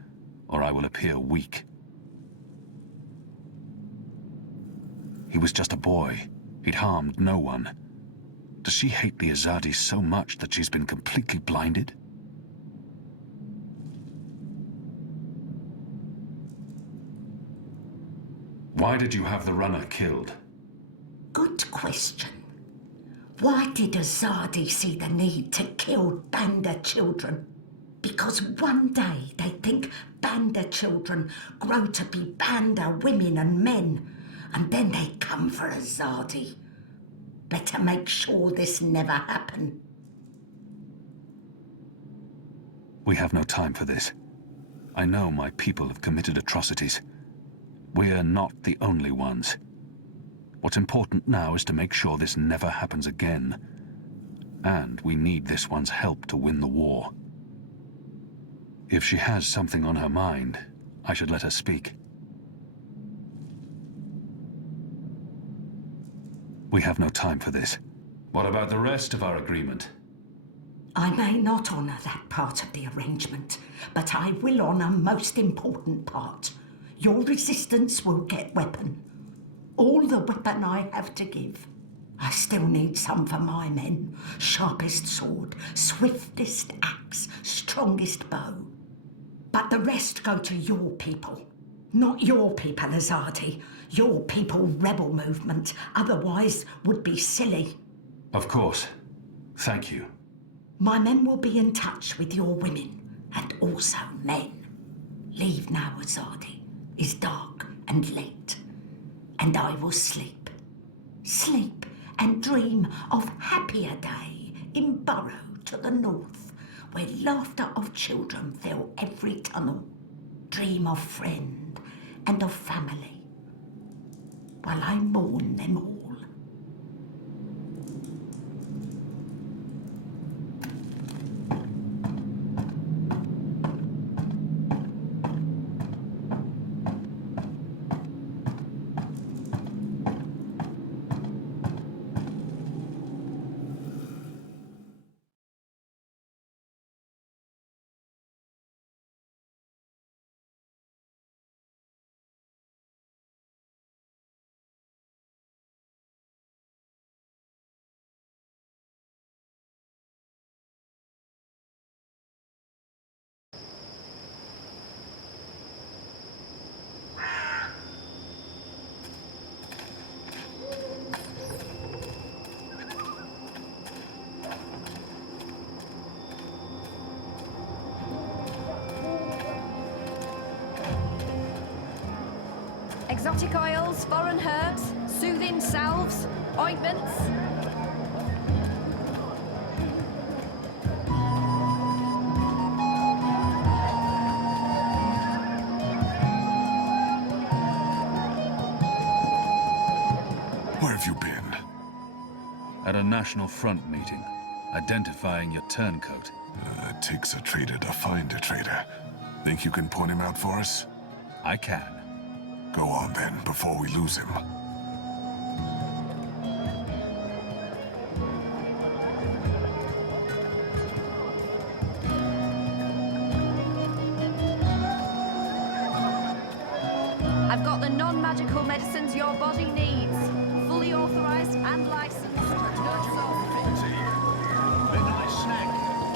or I will appear weak. He was just a boy. He'd harmed no one. Does she hate the Azadi so much that she's been completely blinded? Why did you have the runner killed? Good question. Why did Azadi see the need to kill Banda children? Because one day they think Banda children grow to be Banda women and men, and then they come for Azadi. Better make sure this never happen. We have no time for this. I know my people have committed atrocities. We're not the only ones. What's important now is to make sure this never happens again. And we need this one's help to win the war. If she has something on her mind, I should let her speak. We have no time for this. What about the rest of our agreement? I may not honour that part of the arrangement, but I will honour most important part. Your resistance will get weapon. All the weapon I have to give. I still need some for my men. Sharpest sword, swiftest axe, strongest bow. But the rest go to your people. Not your people, Azadi. Your people rebel movement, otherwise would be silly. Of course. Thank you. My men will be in touch with your women, and also men. Leave now, Azadi. It's dark and late, and I will sleep. Sleep and dream of happier day in Burrow to the north, where laughter of children fill every tunnel. Dream of friend and of family, while I mourn them all. Exotic oils, foreign herbs, soothing salves, ointments. Where have you been? At a National Front meeting, identifying your turncoat. It takes a trader to find a trader. Think you can point him out for us? I can. Go on then, before we lose him. I've got the non-magical medicines your body needs. Fully authorized and licensed. Midnight snack.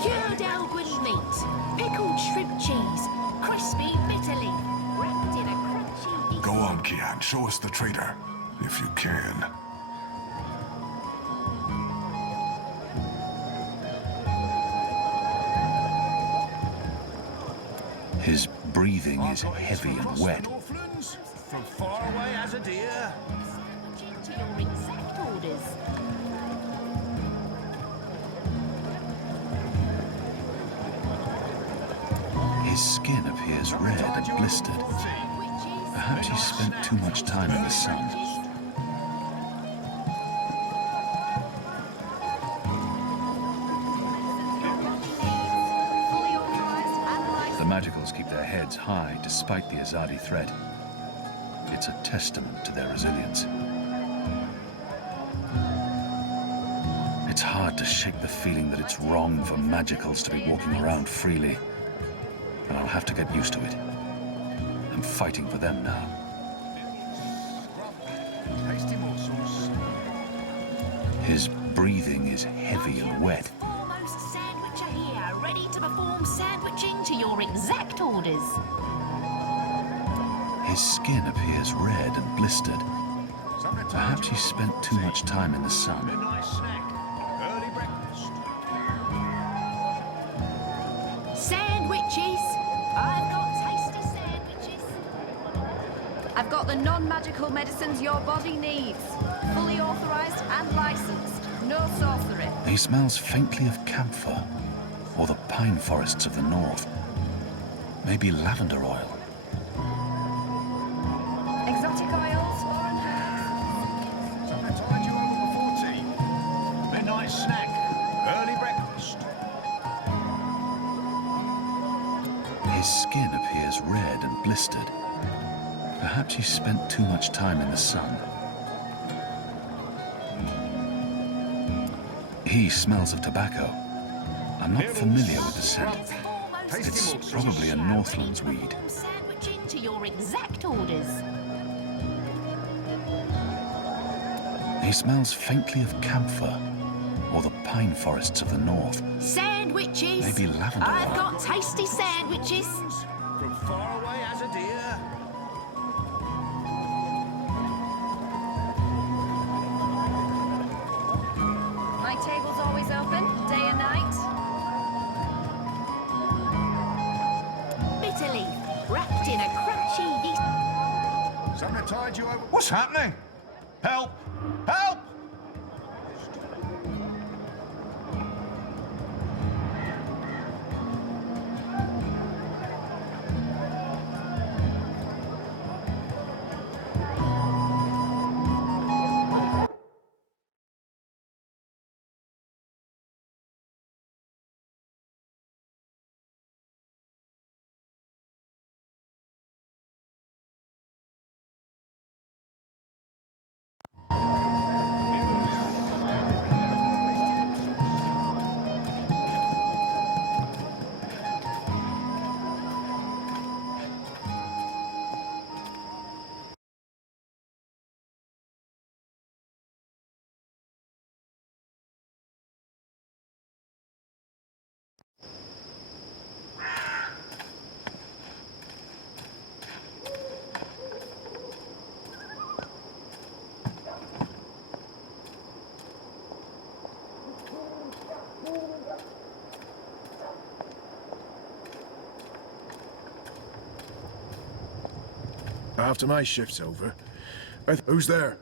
Cured Algren meat, pickled shrimp cheese, crispy bitter leaf, wrapped in a crunchy... Go on, Kian. Show us the trader, if you can. His breathing is heavy and wet. From far away as a deer. ...to your exact orders. His skin appears red and blistered. Perhaps he spent too much time in the sun. The magicals keep their heads high despite the Azadi threat. It's a testament to their resilience. It's hard to shake the feeling that it's wrong for magicals to be walking around freely. And I'll have to get used to it. I'm fighting for them now. His breathing is heavy and wet. Foremost sandwicher here, ready to perform sandwiching to your exact orders. His skin appears red and blistered. Perhaps he spent too much time in the sun. Midnight snack. Early breakfast. Sandwiches. I've got tasty sandwiches. I've got the non-magical medicines your body needs. Fully authorized and licensed. No sorcery. He smells faintly of camphor, or the pine forests of the north. Maybe lavender oil. Exotic oils, foreign herbs. Something tied you over before tea. Midnight snack. Early breakfast. His skin appears red and blistered. Perhaps he spent too much time in the sun. He smells of tobacco. I'm not familiar with the scent. It's probably a Northlands weed. Sandwiching to your exact orders. He smells faintly of camphor, or the pine forests of the north. Sandwiches. Maybe lavender I've oil. got tasty sandwiches. From far away as a deer. My table's always open, day and night. Bitter leaf, wrapped in a crunchy yeast. Something tied you over. What's happening? Help! Help! After my shift's over. Who's there?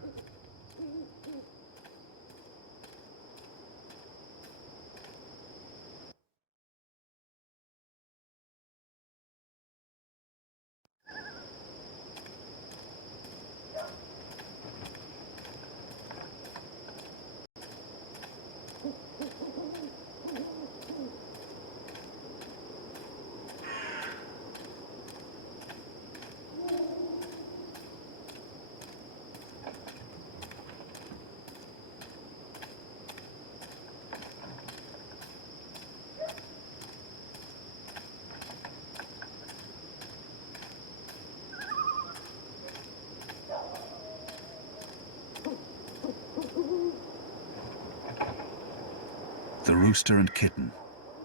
The rooster and kitten.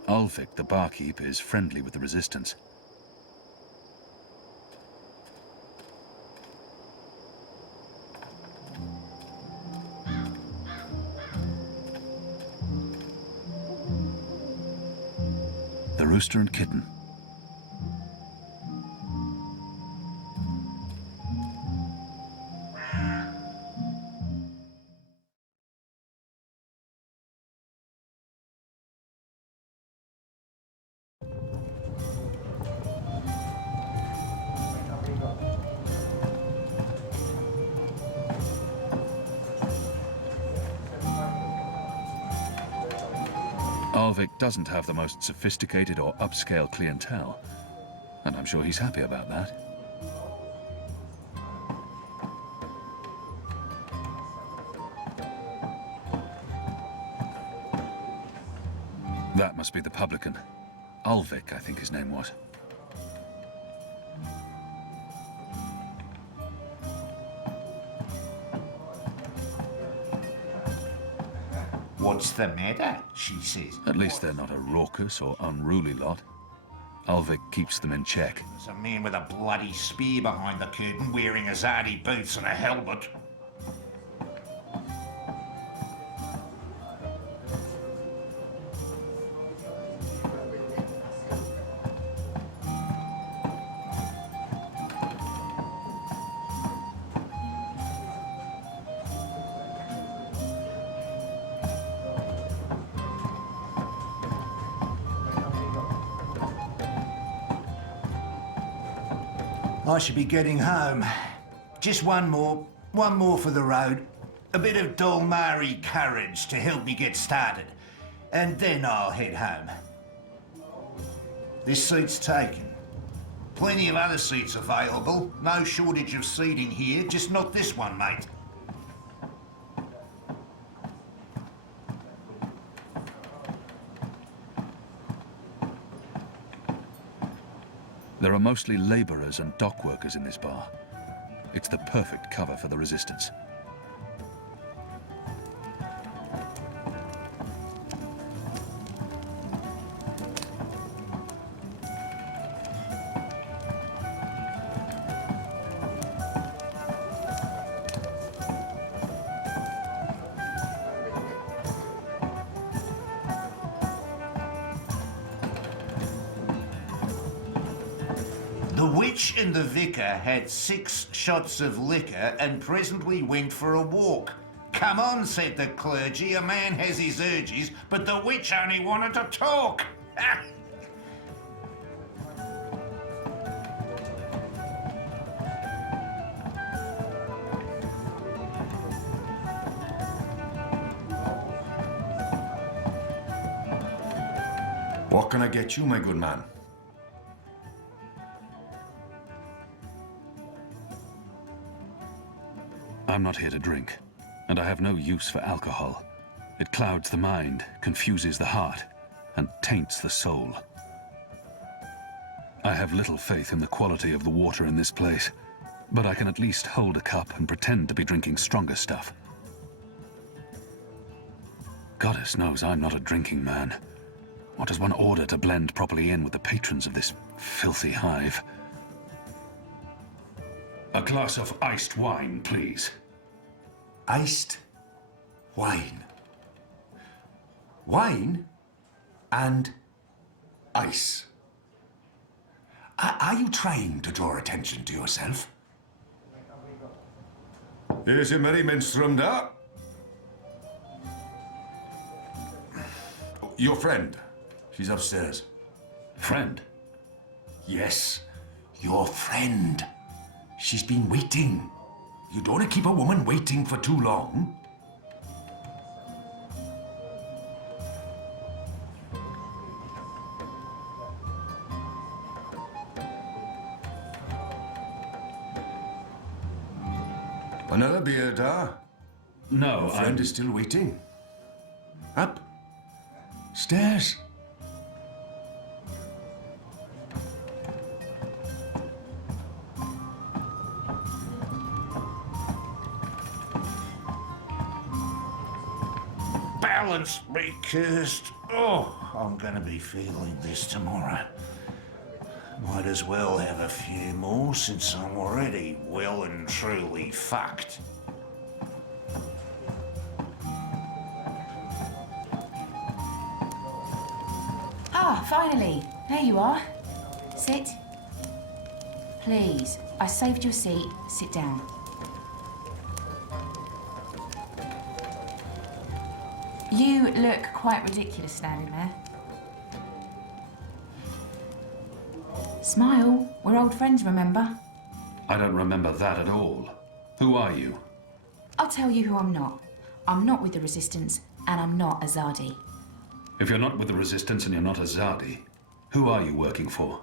Ulvik, the barkeep, is friendly with the resistance. The rooster and kitten. Ulvik doesn't have the most sophisticated or upscale clientele, and I'm sure he's happy about that. That must be the publican. Ulvik, I think his name was. What's the matter? She says. At least they're not a raucous or unruly lot. Ulvik keeps them in check. There's a man with a bloody spear behind the curtain wearing Azadi boots and a helmet. I should be getting home. Just one more for the road. A bit of Dolmari courage to help me get started. And then I'll head home. This seat's taken. Plenty of other seats available. No shortage of seating here, just not this one, mate. There are mostly labourers and dock workers in this bar. It's the perfect cover for the resistance. The witch and the vicar had 6 shots of liquor and presently went for a walk. Come on, said the clergy, a man has his urges, but the witch only wanted to talk. What can I get you, my good man? I'm not here to drink, and I have no use for alcohol. It clouds the mind, confuses the heart, and taints the soul. I have little faith in the quality of the water in this place, but I can at least hold a cup and pretend to be drinking stronger stuff. Goddess knows I'm not a drinking man. What does one order to blend properly in with the patrons of this filthy hive? A glass of iced wine, please. Iced wine. Wine and ice. Are you trying to draw attention to yourself? Here's your merriment strummed up. Your friend. She's upstairs. Friend? Yes, your friend. She's been waiting. You don't want to keep a woman waiting for too long. Another beer, Dar? No, Your friend is still waiting. Up. Stairs. Balance me, cursed. Oh, I'm gonna be feeling this tomorrow. Might as well have a few more since I'm already well and truly fucked. Ah, finally. There you are. Sit. Please, I saved your seat. Sit down. You look quite ridiculous standing there. Smile. We're old friends, remember? I don't remember that at all. Who are you? I'll tell you who I'm not. I'm not with the Resistance, and I'm not Azadi. If you're not with the Resistance and you're not Azadi, who are you working for?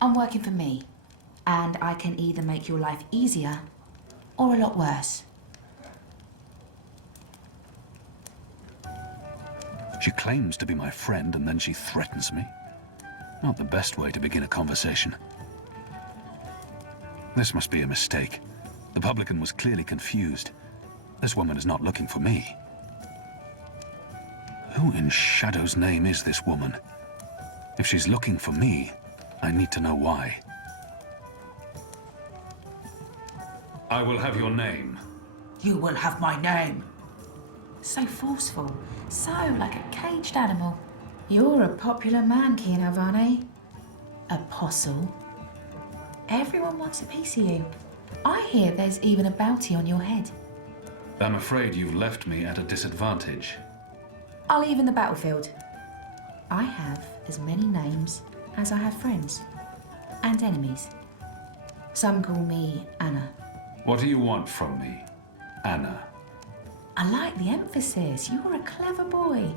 I'm working for me, and I can either make your life easier or a lot worse. She claims to be my friend and then she threatens me. Not the best way to begin a conversation. This must be a mistake. The publican was clearly confused. This woman is not looking for me. Who in Shadow's name is this woman? If she's looking for me, I need to know why. I will have your name. You will have my name. So forceful, so like a caged animal. You're a popular man, Kian Alvane. Apostle. Everyone wants a piece of you. I hear there's even a bounty on your head. I'm afraid you've left me at a disadvantage. I'll even the battlefield. I have as many names as I have friends. And enemies. Some call me Anna. What do you want from me, Anna? I like the emphasis. You're a clever boy.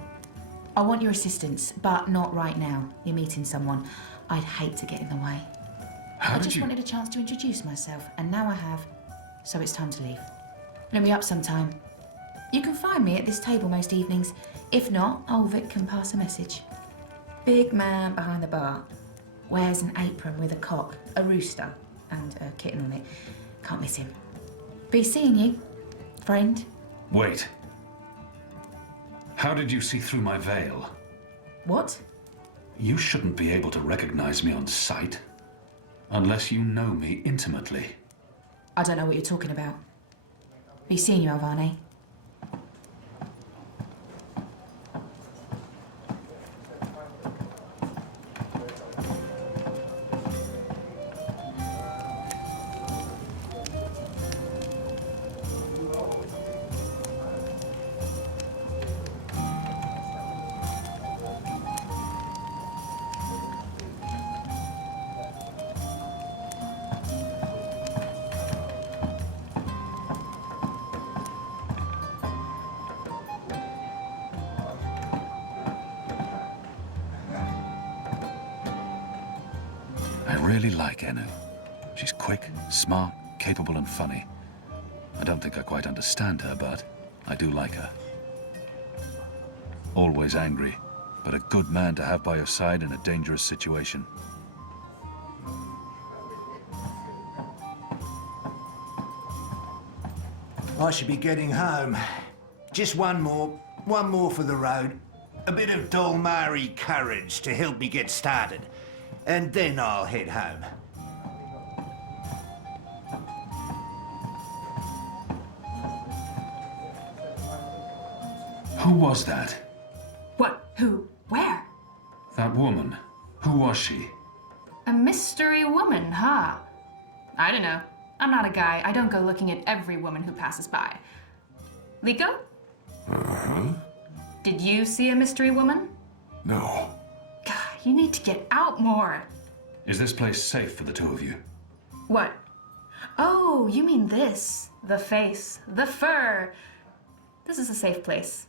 I want your assistance, but not right now. You're meeting someone. I'd hate to get in the way. I just wanted a chance to introduce myself, and now I have. So it's time to leave. Let me up sometime. You can find me at this table most evenings. If not, old Vic can pass a message. Big man behind the bar. Wears an apron with a cock, a rooster, and a kitten on it. Can't miss him. Be seeing you, friend. Wait. How did you see through my veil? What? You shouldn't be able to recognize me on sight. Unless you know me intimately. I don't know what you're talking about. Be seeing you, Alvane. I really like Enu. She's quick, smart, capable and funny. I don't think I quite understand her, but I do like her. Always angry, but a good man to have by your side in a dangerous situation. I should be getting home. Just one more for the road. A bit of Dolmari courage to help me get started. And then I'll head home. Who was that? What? Who? Where? That woman. Who was she? A mystery woman, huh? I don't know. I'm not a guy. I don't go looking at every woman who passes by. Liko? Uh-huh. Did you see a mystery woman? No. God, you need to get out more. Is this place safe for the two of you? What? Oh, you mean this. The face, the fur. This is a safe place.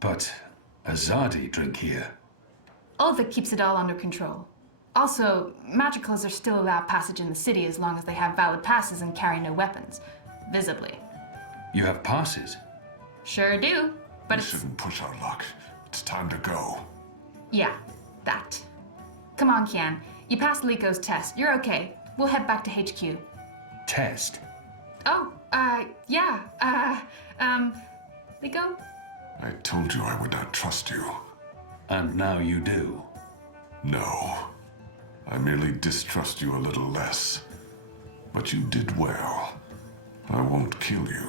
But Azadi drink here. Ulvik keeps it all under control. Also, magicals are still allowed passage in the city as long as they have valid passes and carry no weapons. Visibly. You have passes? Sure do, but We shouldn't push our luck. It's time to go. Yeah, that. Come on, Kian. You passed Liko's test. You're okay. We'll head back to HQ. Test? Oh, yeah, Liko? I told you I would not trust you. And now you do? No. I merely distrust you a little less. But you did well. I won't kill you.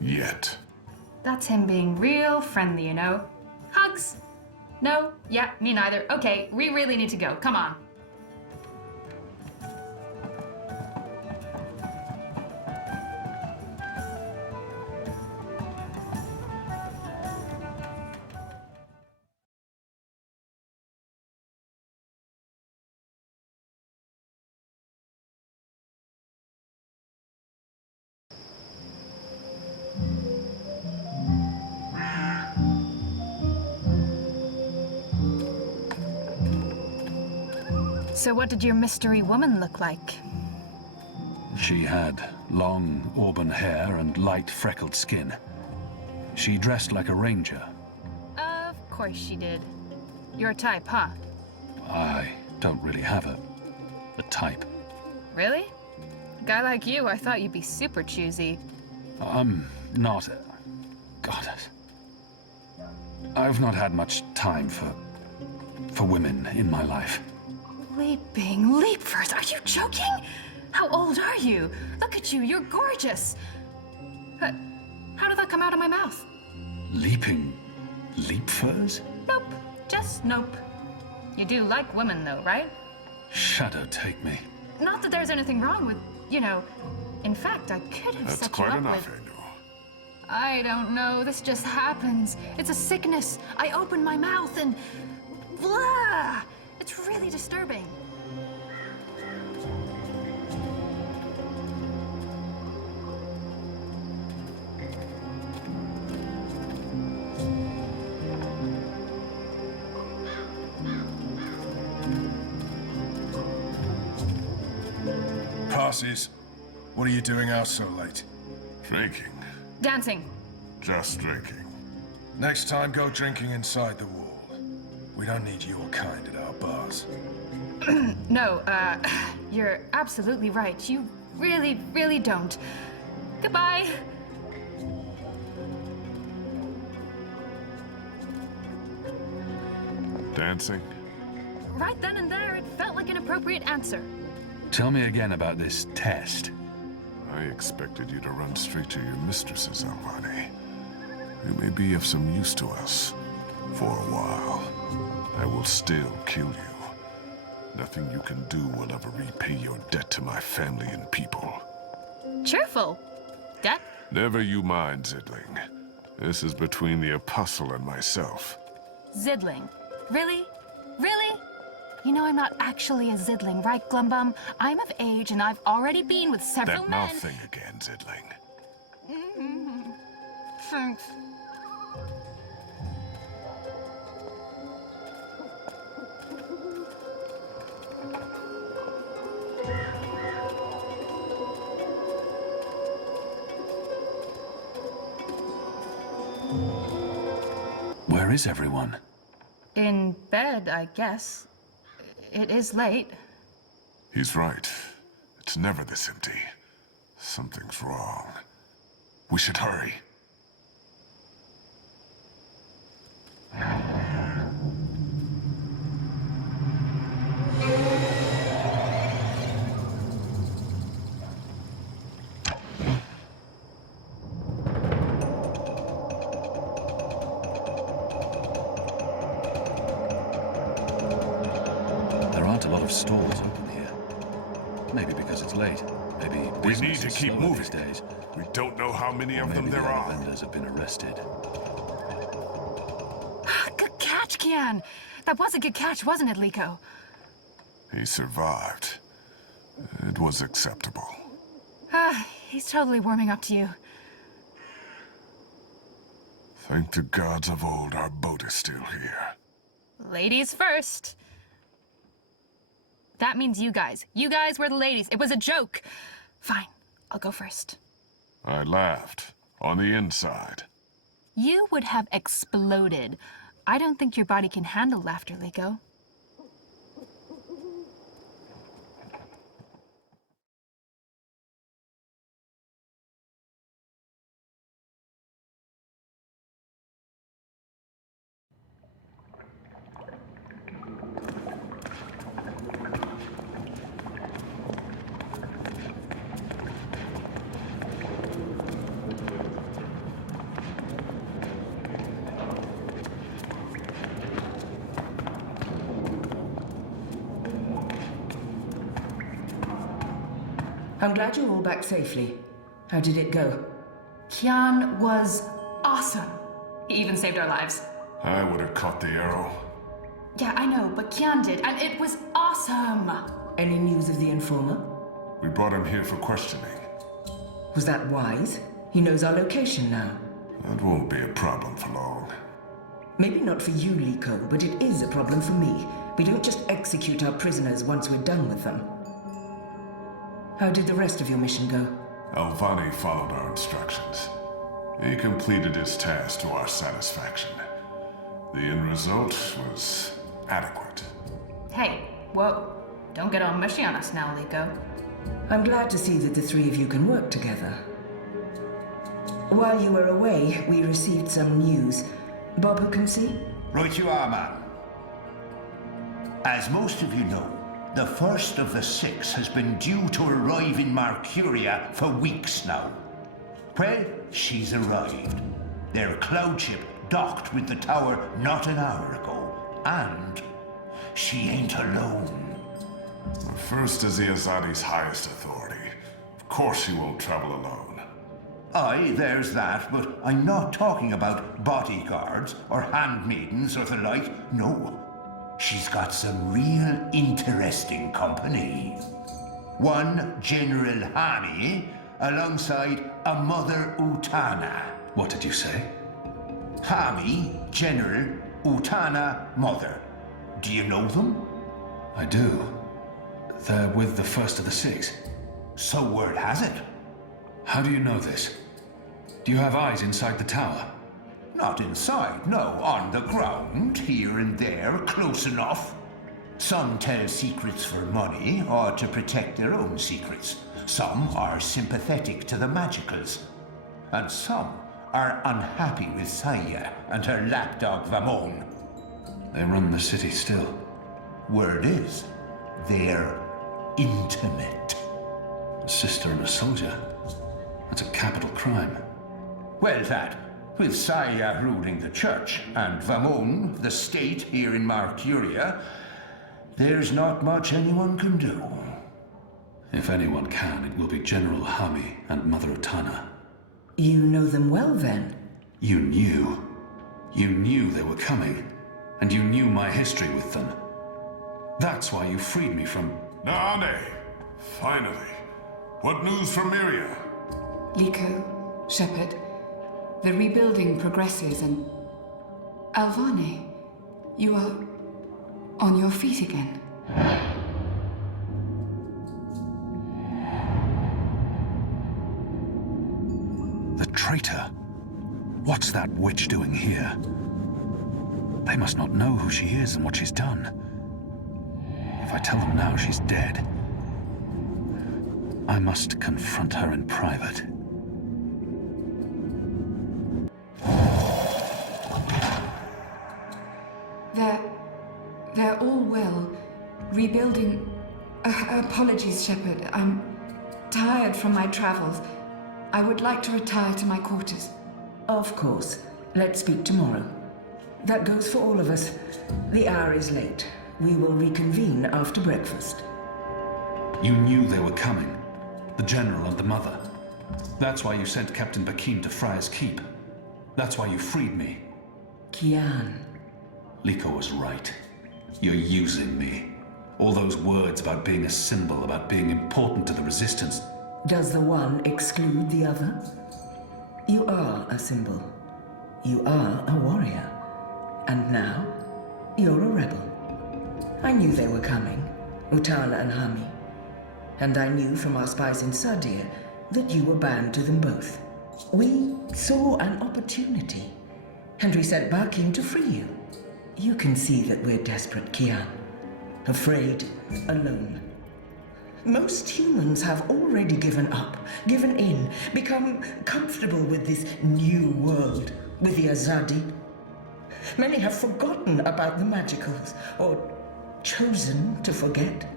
Yet. That's him being real friendly, you know. Hugs? No? Yeah, me neither. Okay, we really need to go. Come on. So what did your mystery woman look like? She had long auburn hair and light freckled skin. She dressed like a ranger. Of course she did. Your type, huh? I don't really have a type. Really? A guy like you, I thought you'd be super choosy. I'm not. God. I've not had much time for women in my life. Leaping leapers, are you joking? How old are you? Look at you, you're gorgeous. How did that come out of my mouth? Leaping leapfurs? Nope, just nope. You do like women though, right? Shadow take me. Not that there's anything wrong with, you know, in fact, I could have That's set quite you up enough, with... Anu. I don't know, this just happens. It's a sickness. I open my mouth and... blah! It's really disturbing. Passes. What are you doing out so late? Drinking. Dancing. Just drinking. Next time, go drinking inside the wall. We don't need your kind at our bars. No, you're absolutely right. You really, really don't. Goodbye. Dancing? Right then and there, it felt like an appropriate answer. Tell me again about this test. I expected you to run straight to your mistresses, Alvani. You may be of some use to us. For a while. I will still kill you. Nothing you can do will ever repay your debt to my family and people. Cheerful. Debt? Never you mind, Zidling. This is between the Apostle and myself. Zidling. Really? Really? You know I'm not actually a Zidling, right, Glumbum? I'm of age and I've already been with several That men... mouth thing again, Zidling. Thanks. Where is everyone? In bed, I guess. It is late. He's right. It's never this empty. Something's wrong. We should hurry. There aren't a lot of stores open here. Maybe because it's late. Maybe We business need to is keep slower moving. these days. We don't know how many Or of them maybe there the other are. vendors have been arrested. Good catch, Kian. That was a good catch, wasn't it, Liko? He survived. It was acceptable. He's totally warming up to you. Thank the gods of old our boat is still here. Ladies first. That means you guys. You guys were the ladies. It was a joke. Fine, I'll go first. I laughed. On the inside. You would have exploded. I don't think your body can handle laughter, Liko. I'm glad you're all back safely. How did it go? Kian was awesome. He even saved our lives. I would have caught the arrow. Yeah, I know, but Kian did, and it was awesome. Any news of the informer? We brought him here for questioning. Was that wise? He knows our location now. That won't be a problem for long. Maybe not for you, Liko, but it is a problem for me. We don't just execute our prisoners once we're done with them. How did the rest of your mission go? Alvani followed our instructions. He completed his task to our satisfaction. The end result was adequate. Hey, whoa. Don't get all mushy on us now, Liko. I'm glad to see that the three of you can work together. While you were away, we received some news. Bob who can see? Right you are, man. As most of you know, the first of the 6 has been due to arrive in Mercuria for weeks now. Well, she's arrived. Their cloud ship docked with the tower not an hour ago, and she ain't alone. First is the Azadi's highest authority. Of course she won't travel alone. Aye, there's that, but I'm not talking about bodyguards or handmaidens or the like, no. She's got some real interesting company. One General Hani alongside a Mother Utana. What did you say? Hami, General, Utana, Mother. Do you know them? I do. They're with the first of the 6. So word has it. How do you know this? Do you have eyes inside the tower? Not inside, no. On the ground, here and there, close enough. Some tell secrets for money or to protect their own secrets. Some are sympathetic to the magicals. And some are unhappy with Saya and her lapdog Vamon. They run the city still. Word is, they're intimate. A sister and a soldier? That's a capital crime. Well, that, with Saya ruling the church and Vamon, the state here in Mercuria, there's not much anyone can do. If anyone can, it will be General Hami and Mother Utana. You know them well, then? You knew. You knew they were coming. And you knew my history with them. That's why you freed me from... Naane! Finally. What news from Miria? Liko, Shepard, the rebuilding progresses and... Alvani, you are on your feet again. The traitor? What's that witch doing here? They must not know who she is and what she's done. If I tell them now she's dead, I must confront her in private. They're all well. Rebuilding... apologies, Shepard. I'm tired from my travels. I would like to retire to my quarters. Of course. Let's speak tomorrow. That goes for all of us. The hour is late. We will reconvene after breakfast. You knew they were coming. The General and the Mother. That's why you sent Captain Bakim to Friar's Keep. That's why you freed me. Kian. Liko was right. You're using me. All those words about being a symbol, about being important to the Resistance. Does the one exclude the other? You are a symbol. You are a warrior. And now, you're a rebel. I knew they were coming, Utana and Hami. And I knew from our spies in Sardir that you were bound to them both. We saw an opportunity, and we sent Bakim to free you. You can see that we're desperate, Kian. Afraid, alone. Most humans have already given up, given in, become comfortable with this new world, with the Azadi. Many have forgotten about the magicals, or chosen to forget.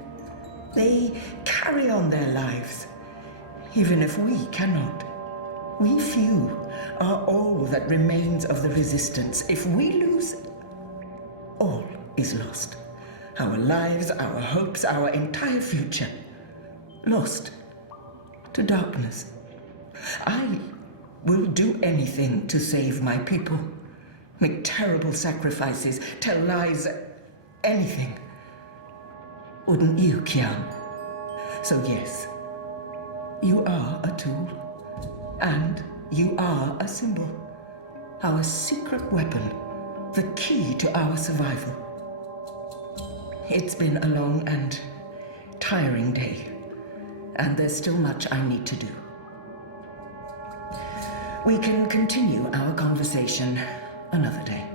They carry on their lives, even if we cannot. We few are all that remains of the Resistance. If we lose, all is lost. Our lives, our hopes, our entire future. Lost to darkness. I will do anything to save my people. Make terrible sacrifices, tell lies, anything. Wouldn't you, Kian? So yes, you are a tool. And you are a symbol. Our secret weapon. The key to our survival. It's been a long and tiring day. And there's still much I need to do. We can continue our conversation another day.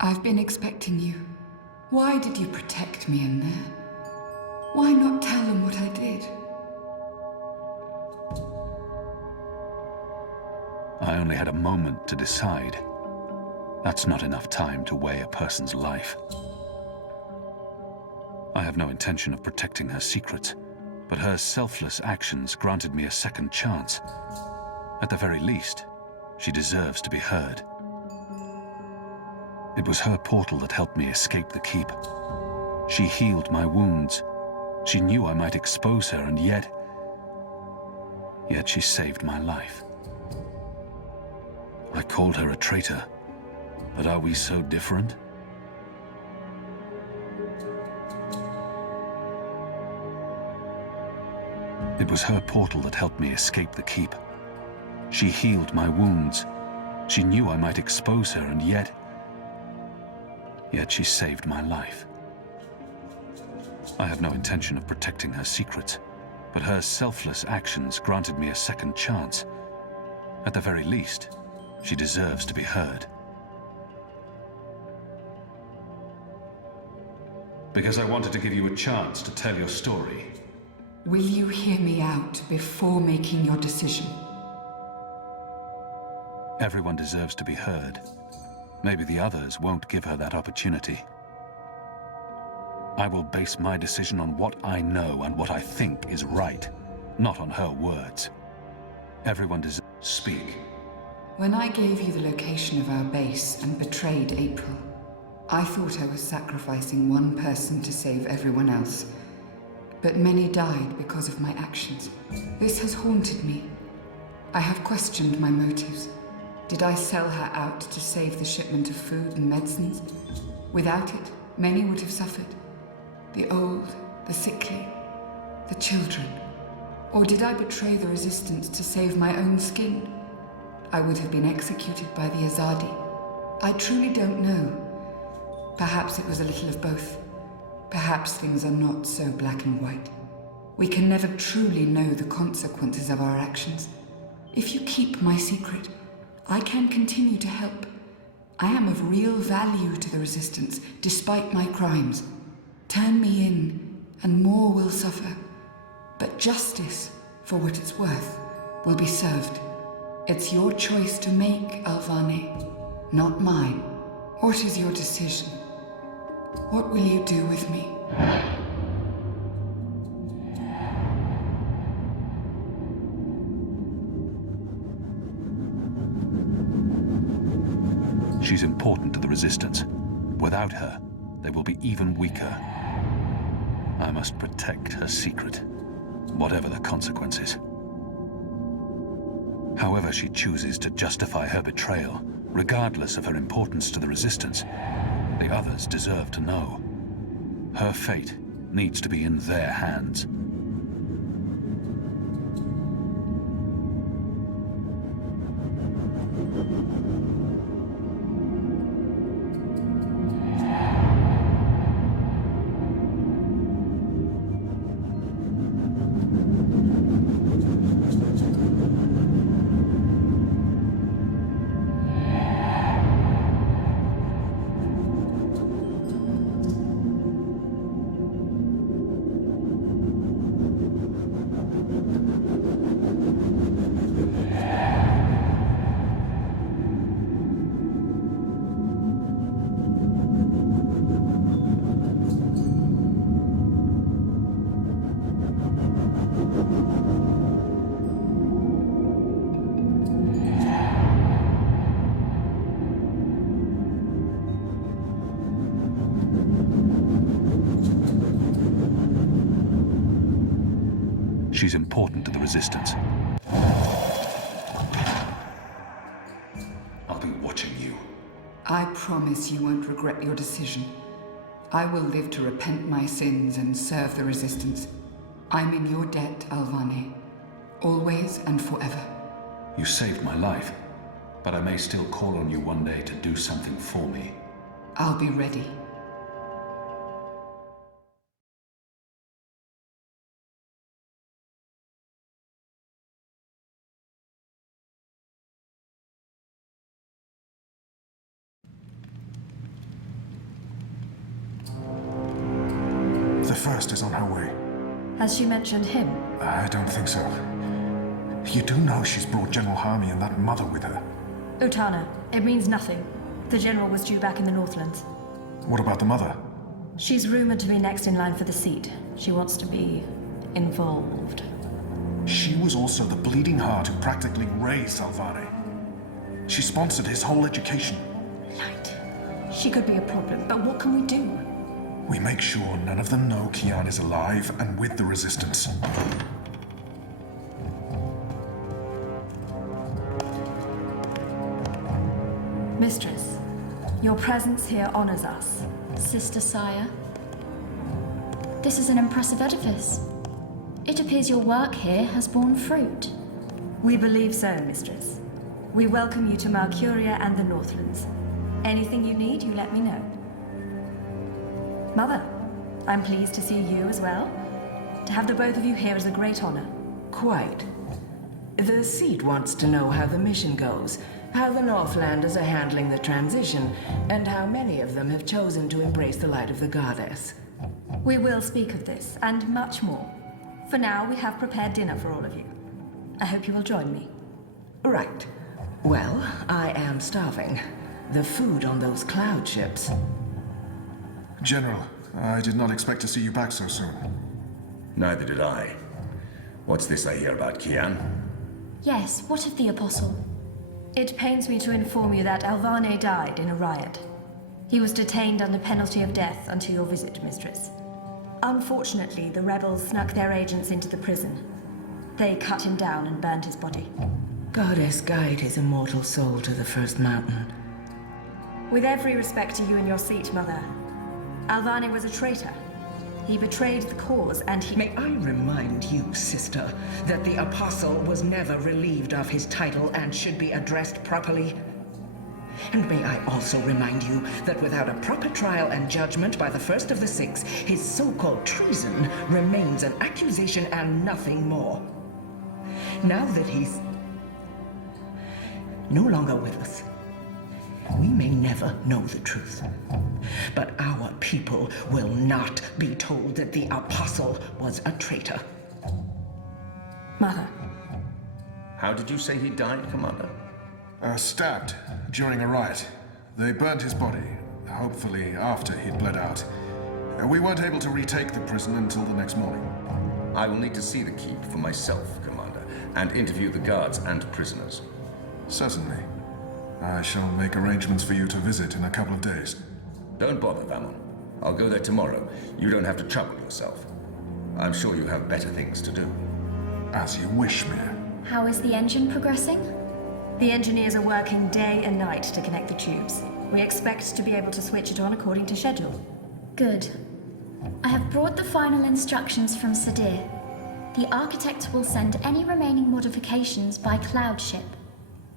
I've been expecting you. Why did you protect me in there? Why not tell them what I did? I only had a moment to decide. That's not enough time to weigh a person's life. I have no intention of protecting her secrets, but her selfless actions granted me a second chance. At the very least, she deserves to be heard. It was her portal that helped me escape the keep. She healed my wounds. She knew I might expose her, and yet she saved my life. I called her a traitor, but are we so different? It was her portal that helped me escape the keep. She healed my wounds. She knew I might expose her, and yet she saved my life. I have no intention of protecting her secrets, but her selfless actions granted me a second chance. At the very least, she deserves to be heard. Because I wanted to give you a chance to tell your story. Will you hear me out before making your decision? Everyone deserves to be heard. Maybe the others won't give her that opportunity. I will base my decision on what I know and what I think is right, not on her words. Everyone does speak. When I gave you the location of our base and betrayed April, I thought I was sacrificing one person to save everyone else. But many died because of my actions. This has haunted me. I have questioned my motives. Did I sell her out to save the shipment of food and medicines? Without it, many would have suffered. The old, the sickly, the children. Or did I betray the resistance to save my own skin? I would have been executed by the Azadi. I truly don't know. Perhaps it was a little of both. Perhaps things are not so black and white. We can never truly know the consequences of our actions. If you keep my secret, I can continue to help. I am of real value to the Resistance, despite my crimes. Turn me in, and more will suffer. But justice, for what it's worth, will be served. It's your choice to make, Alvane, not mine. What is your decision? What will you do with me? She's important to the Resistance. Without her, they will be even weaker. I must protect her secret, whatever the consequences. However she chooses to justify her betrayal, regardless of her importance to the Resistance, the others deserve to know. Her fate needs to be in their hands. She's important to the Resistance. I'll be watching you. I promise you won't regret your decision. I will live to repent my sins and serve the Resistance. I'm in your debt, Alvane. Always and forever. You saved my life, but I may still call on you one day to do something for me. I'll be ready. The first is on her way. Has she mentioned him? I don't think so. You do know she's brought General Harmy and that mother with her. Utana, it means nothing. The general was due back in the Northlands. What about the mother? She's rumored to be next in line for the seat. She wants to be involved. She was also the bleeding heart who practically raised Alvane. She sponsored his whole education. Light. She could be a problem, but what can we do? We make sure none of them know Kian is alive and with the Resistance. Mistress, your presence here honors us. Sister Sire, this is an impressive edifice. It appears your work here has borne fruit. We believe so, Mistress. We welcome you to Malcuria and the Northlands. Anything you need, you let me know. Mother, I'm pleased to see you as well. To have the both of you here is a great honor. Quite. The seat wants to know how the mission goes, how the Northlanders are handling the transition, and how many of them have chosen to embrace the light of the goddess. We will speak of this, and much more. For now, we have prepared dinner for all of you. I hope you will join me. Right. Well, I am starving. The food on those cloud ships. General, I did not expect to see you back so soon. Neither did I. What's this I hear about Kian? Yes, what of the Apostle? It pains me to inform you that Alvane died in a riot. He was detained under penalty of death until your visit, Mistress. Unfortunately, the rebels snuck their agents into the prison. They cut him down and burned his body. Goddess, guide his immortal soul to the first mountain. With every respect to you and your seat, Mother, Alvane was a traitor. He betrayed the cause and he... May I remind you, sister, that the Apostle was never relieved of his title and should be addressed properly? And may I also remind you that without a proper trial and judgment by the first of the six, his so-called treason remains an accusation and nothing more. Now that he's no longer with us, we may never know the truth. But our people will not be told that the Apostle was a traitor. Mother. How did you say he died, Commander? Stabbed during a riot. They burned his body, hopefully after he'd bled out. We weren't able to retake the prison until the next morning. I will need to see the keep for myself, Commander, and interview the guards and prisoners. Certainly. I shall make arrangements for you to visit in a couple of days. Don't bother, Vamon. I'll go there tomorrow. You don't have to trouble yourself. I'm sure you have better things to do. As you wish, Mia. How is the engine progressing? The engineers are working day and night to connect the tubes. We expect to be able to switch it on according to schedule. Good. I have brought the final instructions from Sadir. The architect will send any remaining modifications by cloud ship.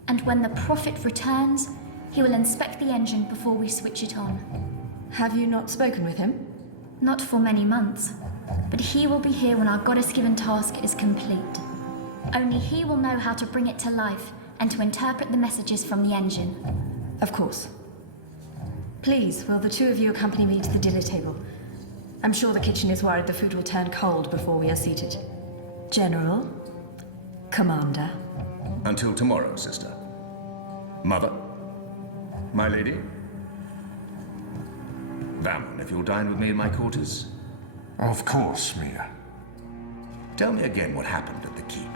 And when the Prophet returns, he will inspect the engine before we switch it on. Have you not spoken with him? Not for many months, but he will be here when our goddess-given task is complete. Only he will know how to bring it to life and to interpret the messages from the engine. Of course. Please, will the two of you accompany me to the dinner table? I'm sure the kitchen is worried the food will turn cold before we are seated. General, Commander. Until tomorrow, sister. Mother? My lady? Vamon, if you'll dine with me in my quarters? Of course, Mia. Tell me again what happened at the keep.